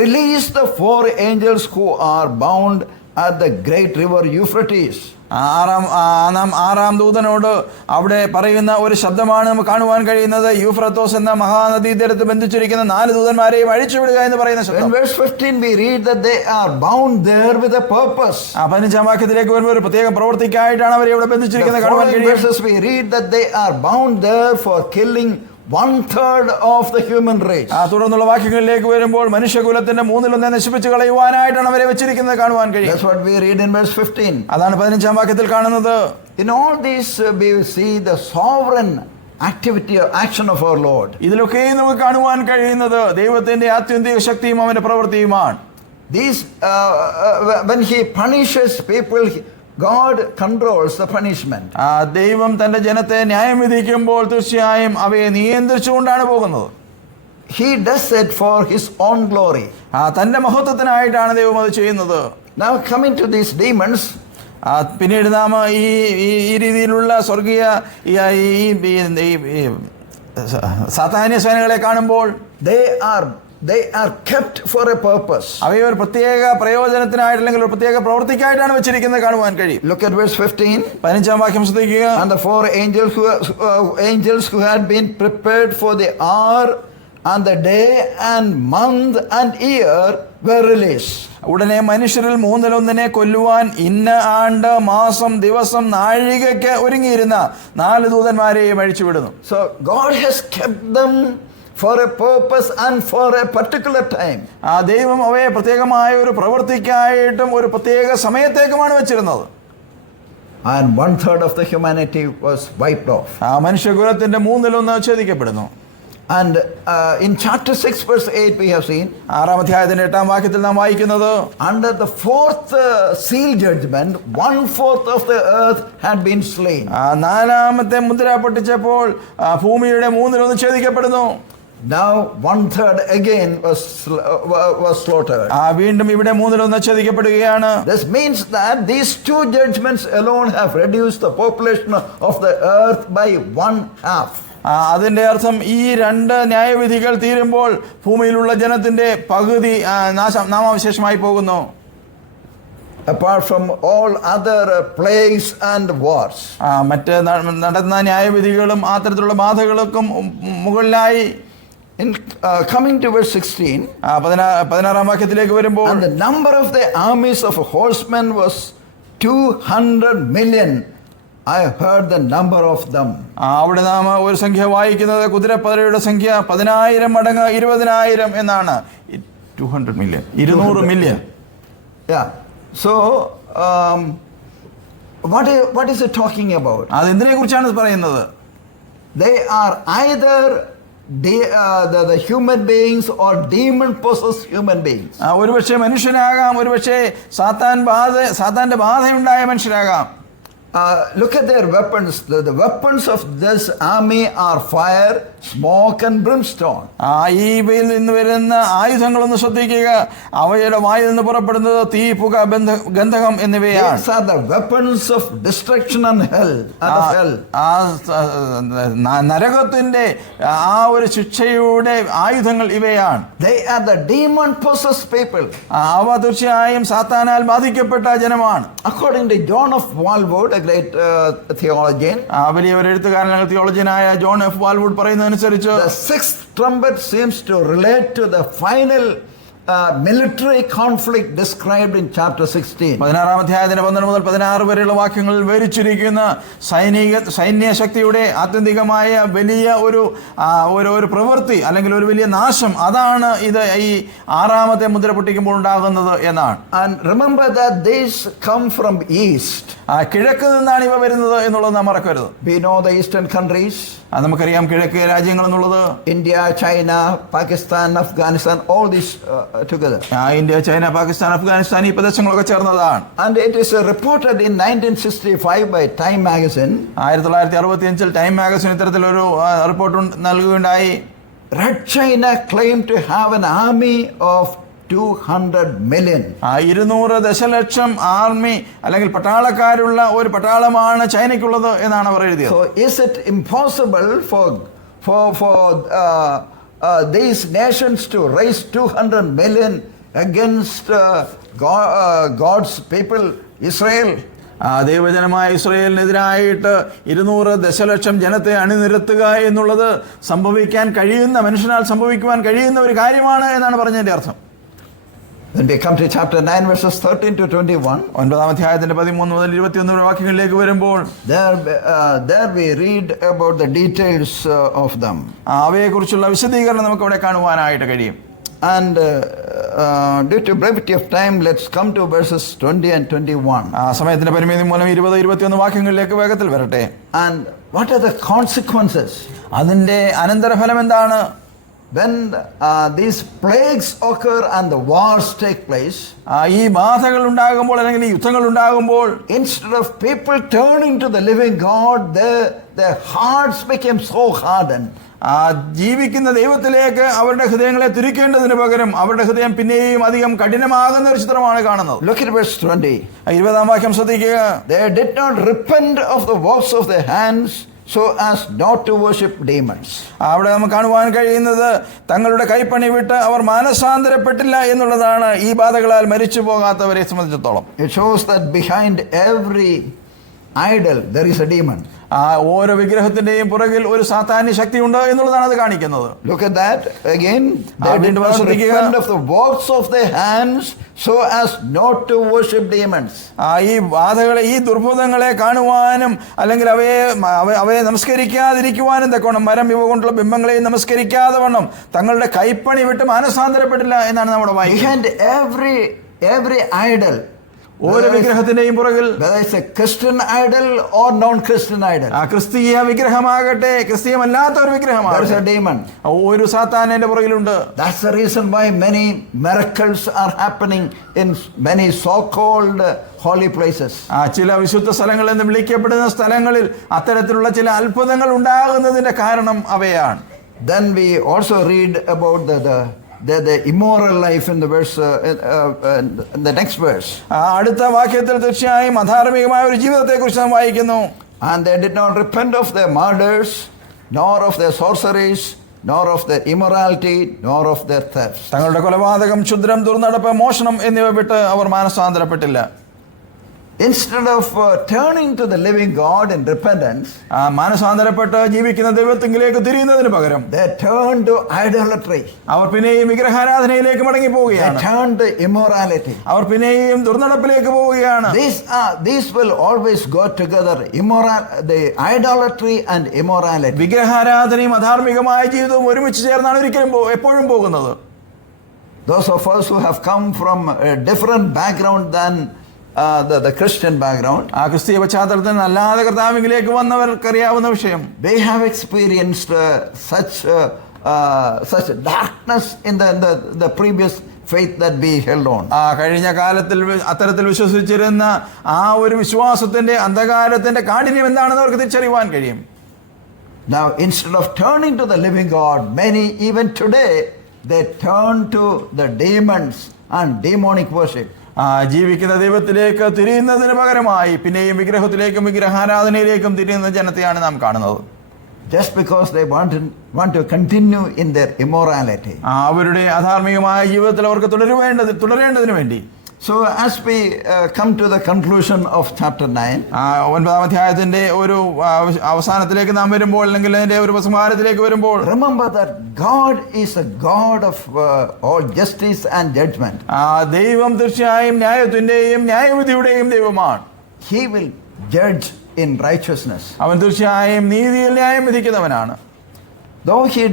release the 4 angels who are bound at the great river Euphrates. 6-ാം ദൂതനോട് അവിടെ പറയുന്ന ഒരു ശബ്ദമാണ് നമുക്ക് കാണുവാൻ കഴിയുന്നത്. യൂഫ്രത്തോസ് എന്ന മഹാനദീതീരത്ത് ബന്ധിച്ചിരിക്കുന്ന 4 ദൂതന്മാരെയും അഴിച്ചുവിടുക എന്ന് പറയുന്ന ശബ്ദം. In verse 15 we read that they are bound there with a purpose. 15-ാം വാക്യത്തിലേക്ക് വരുമ്പോൾ ഒരു പ്രത്യേക പ്രവൃത്തിക്കായിട്ടാണ് അവരെ ഇവിടെ ബന്ധിച്ചിരിക്കുന്നത് കാണുവാൻ കഴിയും. We read that they are bound there for killing 1/3 of the human race. തുടർന്നുള്ള വാക്യങ്ങളിലേക്ക് വരുമ്പോൾ മനുഷ്യകുലത്തിന്റെ 1/3 നശിപ്പിച്ചു കളയുവാനായിട്ടാണ് അവരെ വെച്ചിരിക്കുന്നത് കാണുവാൻ കഴിയും. That's what we read in verse 15. അതാണ് 15-ാം വാക്യത്തിൽ കാണുന്നത്. In all these we see the sovereign activity or action of our Lord. ഇതിലൊക്കെ നമുക്ക് കാണുവാൻ കഴിയുന്നത് ദൈവത്തിന്റെ ആത്യന്തിക ശക്തിയും അവന്റെ പ്രവൃത്തിയുമാണ്. These when he punishes people, God controls the punishment. ദൈവം തന്റെ ജനത്തെ ന്യായം വിധിക്കുമ്പോൾ തീർച്ചയായും അവയെ നിയന്ത്രിച്ചുകൊണ്ടാണ് പോകുന്നത്. He does it for his own glory. തന്റെ മഹത്വത്തിനായിട്ടാണ് ദൈവം അത് ചെയ്യുന്നത്. Now coming to these demons, പിന്നീട് നാം ഈ രീതിയിലുള്ള സ്വർഗീയ സാത്താന്യ സേനകളെ കാണുമ്പോൾ they are kept for a purpose. അവയെ ഒരു പ്രത്യേക പ്രയോജനത്തിനായിട്ട് അല്ലെങ്കിൽ ഒരു പ്രത്യേക പ്രവൃത്തിക്കായിട്ടാണ് വെച്ചിരിക്കുന്നത് കാണുവാൻ കഴിയും. Look at verse 15. 15-ാം വാക്യം ശ്രദ്ധിക്കുക. And the 4 angels who had been prepared for the hour and the day and month and year were released. ഉടനെ മനുഷ്യരിൽ 1/3 കൊല്ലുവാൻ ഇന്ന ആണ്ട് മാസം ദിവസം നാഴികയ്ക്ക് ഒരുങ്ങിയിരുന്ന 4 ദൂതന്മാരെയും അഴിച്ചുവിടുന്നു. So God has kept them for a purpose and for a particular time. ദൈവം അവയെ പ്രത്യേകമായ ഒരു പ്രവൃത്തിക്കായിട്ടും ഒരു പ്രത്യേക സമയത്തേക്കുമാണ് വെച്ചിരുന്നത്. And 1/3 of the humanity was wiped off. മനുഷ്യകുലത്തിന്റെ 1/3 ഛേദിക്കപ്പെടുന്നു. And in chapter 6 verse 8 we have seen, 6-ാം അധ്യായത്തിന്റെ 8-ാം വാക്യത്തിൽ നാം വായിക്കുന്നത്, under the 4th seal judgment 1/4 of the earth had been slain. 4-ാമത്തെ മുദ്ര പൊട്ടിച്ചപ്പോൾ ഭൂമിയുടെ 1/3 ഛേദിക്കപ്പെടുന്നു. Now 1/3 again was slaughtered. വീണ്ടും ഇവിടെ 1/3 ഛേദിക്കപ്പെടുകയാണ്. This means that these 2 judgments alone have reduced the population of the earth by 1/2. അതിന്റെ അർത്ഥം ഈ 2 ന്യായവിധികൾ തീരുമ്പോൾ ഭൂമിയിലുള്ള ജനത്തിന്റെ പകുതി നാമാവശേഷമായി പോകുന്നു. Apart from all other plagues and wars. മറ്റ് നടന്ന ന്യായവിധികളും അത്തരത്തിലുള്ള ബാധകൾക്കും മുകളിലായി. In coming to verse 16, 16-ാം വാക്യത്തിലേക്ക് വരുമ്പോൾ, and the number of the armies of horsemen was 200 million. I heard the number of them. അവിടെ നാം ഒരു സംഖ്യ വായിക്കുന്നത് കുതിരപ്പടയുടെ സംഖ്യ 10,000 മടങ്ങ് 20,000 എന്നാണ്. 200 million, 200 million. Yeah. So what is it talking about? അതെന്തിനെ കുറിച്ചാണ് പറയുന്നത്? They are either the human beings or demon possessed human beings. ഒരുപക്ഷെ മനുഷ്യനാകാം, ഒരുപക്ഷെ സാത്താന്റെ ബാധയുണ്ടായ മനുഷ്യരാകാം. Look at their weapons. The weapons of this army are fire, smoke and brimstone. ഇവയിൽ നിന്ന് വരുന്ന ആയുധങ്ങളൊന്ന് ശ്രദ്ധിക്കുക. അവയുടെ വായിൽ നിന്ന് പുറപ്പെടുന്നത് തീ, പുക, ഗന്ധകം എന്നിവയാണ്. These are the weapons of destruction and hell. നരകത്തിന്റെ ഒരു ശിക്ഷയുടെ ആയുധങ്ങൾ ഇവയാണ്. They are the demon possessed people. അവ തീർച്ചയായും സാത്താനാൽ ബാധിക്കപ്പെട്ട ജനമാണ്. According to John of Walwood, a great theologian, വലിയ ഒരു എഴുത്തുകാരനായ തിയോളജിയനായ ജോൺ എഫ് വാൾവുഡ് പറയുന്നതനുസരിച്ച്, the 6th trumpet seems to relate to the final military conflict described in chapter 16. 16-ാം അധ്യായത്തിന്റെ 12 മുതൽ 16 വരെയുള്ള വാക്യങ്ങളിൽ വിവരിച്ചിരിക്കുന്ന സൈന്യ ശക്തിയുടെ ആത്യന്തികമായ വലിയ ഒരു പ്രവൃത്തി അല്ലെങ്കിൽ ഒരു വലിയ നാശം, അതാണ് ഇത് ഈ 6-ാമത്തെ മുദ്ര പൊട്ടിക്കുമ്പോൾ ഉണ്ടാകുന്നത് എന്നാണ്. And remember that these come from east. കിഴക്ക് നിന്നാണ് ഇവ വരുന്നത് എന്നുള്ളത് നാം മറക്കരുത്. We know the eastern countries. നമുക്കറിയാം കിഴക്ക് രാജ്യങ്ങൾ എന്നുള്ളത് India, China, Pakistan, Afghanistan, all these together. India, China, Pakistan, Afghanistan ഈ പ്രദേശങ്ങളൊക്കെ ചേർന്നതാണ്. And it is reported in 1965 by Time magazine. 1965 time magazine ഇത്തരത്തിലൊരു റിപ്പോർട്ട് നൽകുകയുണ്ടായി. Red China claimed to have an army of 200 million. 200 ദശലക്ഷം army അല്ലെങ്കിൽ പട്ടാളക്കാരുള്ള ഒരു പട്ടാളമാണ് ചൈനയ്ക്കുള്ളത് എന്നാണ് അവർ എഴുതിയത്. So is it impossible for these nations to raise 200 million against God's people, Israel? ദൈവജനമായ ഇസ്രായേലിനെതിരായിട്ട് 200 ദശലക്ഷം ജനത്തെ അണിനിരത്തുക എന്നുള്ളത് മനുഷ്യനാൽ സംഭവിക്കുവാൻ കഴിയുന്ന ഒരു കാര്യമാണ് എന്നാണ് പറഞ്ഞതിന്റെ അർത്ഥം. When we come to chapter 9, verses 13 to 21, 9-ാം അധ്യായത്തിന്റെ 13 മുതൽ 21 വാക്യങ്ങളിലേക്ക് വരുമ്പോൾ there we read about the details of them. അവയെക്കുറിച്ചുള്ള വിശദീകരണം നമുക്ക് അവിടെ കാണുവാനായിട്ട് കഴിയും. And due to brevity of time, let's come to verses 20 and 21. സമയത്തിന്റെ പരിമിതി മൂലം 20-21 വാക്യങ്ങളിലേക്ക് വേഗത്തിൽ വരട്ടെ. And what are the consequences? അതിന്റെ അനന്തരഫലം എന്താണ്? When these plagues occur and the wars take place, ഈ ബാധകൾ ഉണ്ടാകുമ്പോൾ അല്ലെങ്കിൽ ഈ യുദ്ധങ്ങൾ ഉണ്ടാകുമ്പോൾ, instead of people turning to the living God, their hearts became so hardened. ജീവിക്കുന്ന ദൈവത്തിലേക്ക് അവരുടെ ഹൃദയങ്ങളെ തിരിക്കേണ്ടതിന് പകരം അവരുടെ ഹൃദയം പിന്നെയും അധികം കഠിനമാകുന്ന ഒരു ചിത്രമാണ് കാണുന്നത്. Look at verse 20. 20-ാം വാക്യം ശ്രദ്ധിക്കുക. They did not repent of the works of their hands, so as not to worship demons. അവിടെ നമുക്ക് കാണുവാൻ കഴിയുന്നത് തങ്ങളുടെ കൈപ്പണി വിട്ട് അവർ മാനസാന്തരപ്പെട്ടില്ല എന്നുള്ളതാണ് ഈ ബാധകളാൽ മരിച്ചു പോകാത്തവരെ സംബന്ധിച്ചിടത്തോളം. It shows that behind every idol there is a demon. ഓരോ വിഗ്രഹത്തിന്റെയും പുറകിൽ ഒരു സാത്താന്യ ശക്തിയുണ്ട് എന്നുള്ളതാണ് അത് കാണിക്കുന്നത്. Look at that again. They did not repent of the works of their hands, so as not to worship demons. ഈ ബാധകളെ, ഈ ദുർഭൂതങ്ങളെ കാണുവാനും അല്ലെങ്കിൽ അവയെ നമസ്കരിക്കാതിരിക്കുവാനും തക്കവണ്ണം മരം ഇവ കൊണ്ടുള്ള ബിംബങ്ങളെ നമസ്കരിക്കാതെ വണ്ണം തങ്ങളുടെ കൈപ്പണി വിട്ട് മാനസാന്തരപ്പെട്ടില്ല എന്നാണ് നമ്മുടെ വായിക്കുന്നത്. Behind every idol, ഓരോ വിഗ്രഹത്തിന്റെയും പുറകിൽ, whether it's a Christian idol or non-Christian idol, ക്രിസ്തീയ വിഗ്രഹമാകട്ടെ ക്രിസ്തീയമല്ലാത്ത ഒരു വിഗ്രഹമാകട്ടെ, there is a demon. ഒരു സാത്താന്റെ പുറകിലുണ്ട്. That's the reason why many miracles are happening in many so-called holy places. ചില വിശുദ്ധ സ്ഥലങ്ങൾ എന്ന് വിളിക്കപ്പെടുന്ന സ്ഥലങ്ങളിൽ അത്തരത്തിലുള്ള ചില അത്ഭുതങ്ങൾ ഉണ്ടാകുന്നതിന്റെ കാരണം അവയാണ്. Then we also read about the immoral life in the verse in the next verse. അടുത്ത വാക്യത്തിൽ തീർച്ചയായും അധാർമികമായ ഒരു ജീവിതത്തെ കുറിച്ച് നാം വായിക്കുന്നു. And they did not repent of their murders, nor of their sorceries, nor of their immorality, nor of their thefts. തങ്ങളുടെ കൊലപാതകം, ക്ഷുദ്രം, ദുർനടപ്പ്, മോഷണം എന്നിവ വിട്ട് അവർ മാനസാന്തരപ്പെട്ടില്ല. Instead of turning to the living God in repentance, മാനസാന്തരപ്പെട്ട് ജീവിക്കുന്ന ദൈവത്തിലേക്ക് തിരിയുന്നതിന് പകരം they turned to idolatry. അവർ പിന്നെയും വിഗ്രഹാരാധനയിലേക്ക് മടങ്ങി പോവുകയാണ്. They turned to immorality. അവർ പിന്നെയും ദുർനടപ്പിലേക്ക് പോവുകയാണ്. These will always go together. The idolatry and immorality. വിഗ്രഹാരാധനയും അധാർമികമായ ജീവിതവും ഒരുമിച്ച് ചേർന്നാണ് എപ്പോഴും പോകുന്നത്. Those of us who have come from a different background than the Christian background, ക്രിസ്തീയ പശ്ചാത്തലത്തിൽ അല്ലാതെ കർത്താവിലേക്ക് വന്നവർക്കറിയാവുന്ന വിഷയം, they have experienced such darkness in the previous faith that we held on. കഴിഞ്ഞ കാലത്തിൽ അത്തരത്തിൽ വിശ്വസിച്ചിരുന്ന ആ ഒരു വിശ്വാസത്തിന്റെ അന്ധകാരത്തിന്റെ കാഠിന്യം എന്താണെന്ന് അവർക്ക് തിരിച്ചറിയുവാൻ കഴിയും. Now, instead of turning to the living God, many even today they turn to the demons and demonic worship. ജീവിക്കുന്ന ദൈവത്തിലേക്ക് തിരിയുന്നതിന് പകരമായി പിന്നെയും വിഗ്രഹത്തിലേക്കും വിഗ്രഹാരാധനയിലേക്കും തിരിയുന്ന ജനത്തെയാണ് നാം കാണുന്നത്. Just because they want to continue in their immorality. അവരുടെ അധാർമികമായ ജീവിതത്തിൽ അവർക്ക് തുടരേണ്ടതിന് വേണ്ടി. So as we come to the conclusion of chapter 9, 9-ാം അധ്യായത്തിന്റെ ഒരു അവസാനത്തിലേക്ക് നാം വരുമ്പോൾ അല്ലെങ്കിൽ അതിന്റെ ഒരു ഉപസംഹാരത്തിലേക്ക് വരുമ്പോൾ, remember that God is a God of all justice and judgment. ദൈവം തീർച്ചയായും ന്യായത്തിന്റെയും ന്യായവിധിയുടെയും ദൈവമാണ്. He will judge in righteousness. അവൻ തീർച്ചയായും നീതിയിൽ ന്യായം വിധിക്കുന്നവനാണ്. Though he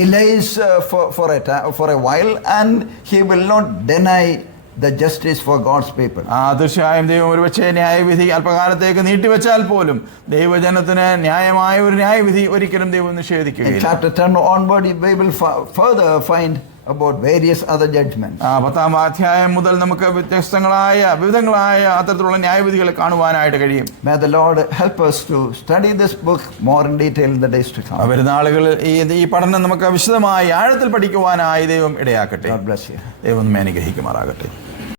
delays for a while, and he will not deny the justice for God's people. തീർച്ചയായും ദൈവം ഒരുപക്ഷേ ന്യായവിധി അല്പകാലത്തേക്ക് നീട്ടിവെച്ചാൽ പോലും ദൈവജനത്തിന് ന്യായമായ ഒരു ന്യായവിധി ഒരിക്കലും ദൈവം നിഷേധിക്കുകയില്ല. In chapter 10 onward, we will further find about various other judgments. 10-ാം അധ്യായം മുതൽ നമുക്ക് വിവിധങ്ങളായ അത്തരത്തിലുള്ള ന്യായവിധികൾ കാണുവാനായിട്ട് കഴിയും. May the Lord help us to study this book more in detail in the days to come. വരുന്ന നാളുകളിൽ ഈ പഠനം നമുക്ക് വിശദമായി ആഴത്തിൽ പഠിക്കുവാനായി ദൈവം ഇടയാക്കട്ടെ. God bless you. ദൈവം നമ്മെ അനുഗ്രഹിക്കുമാറാകട്ടെ.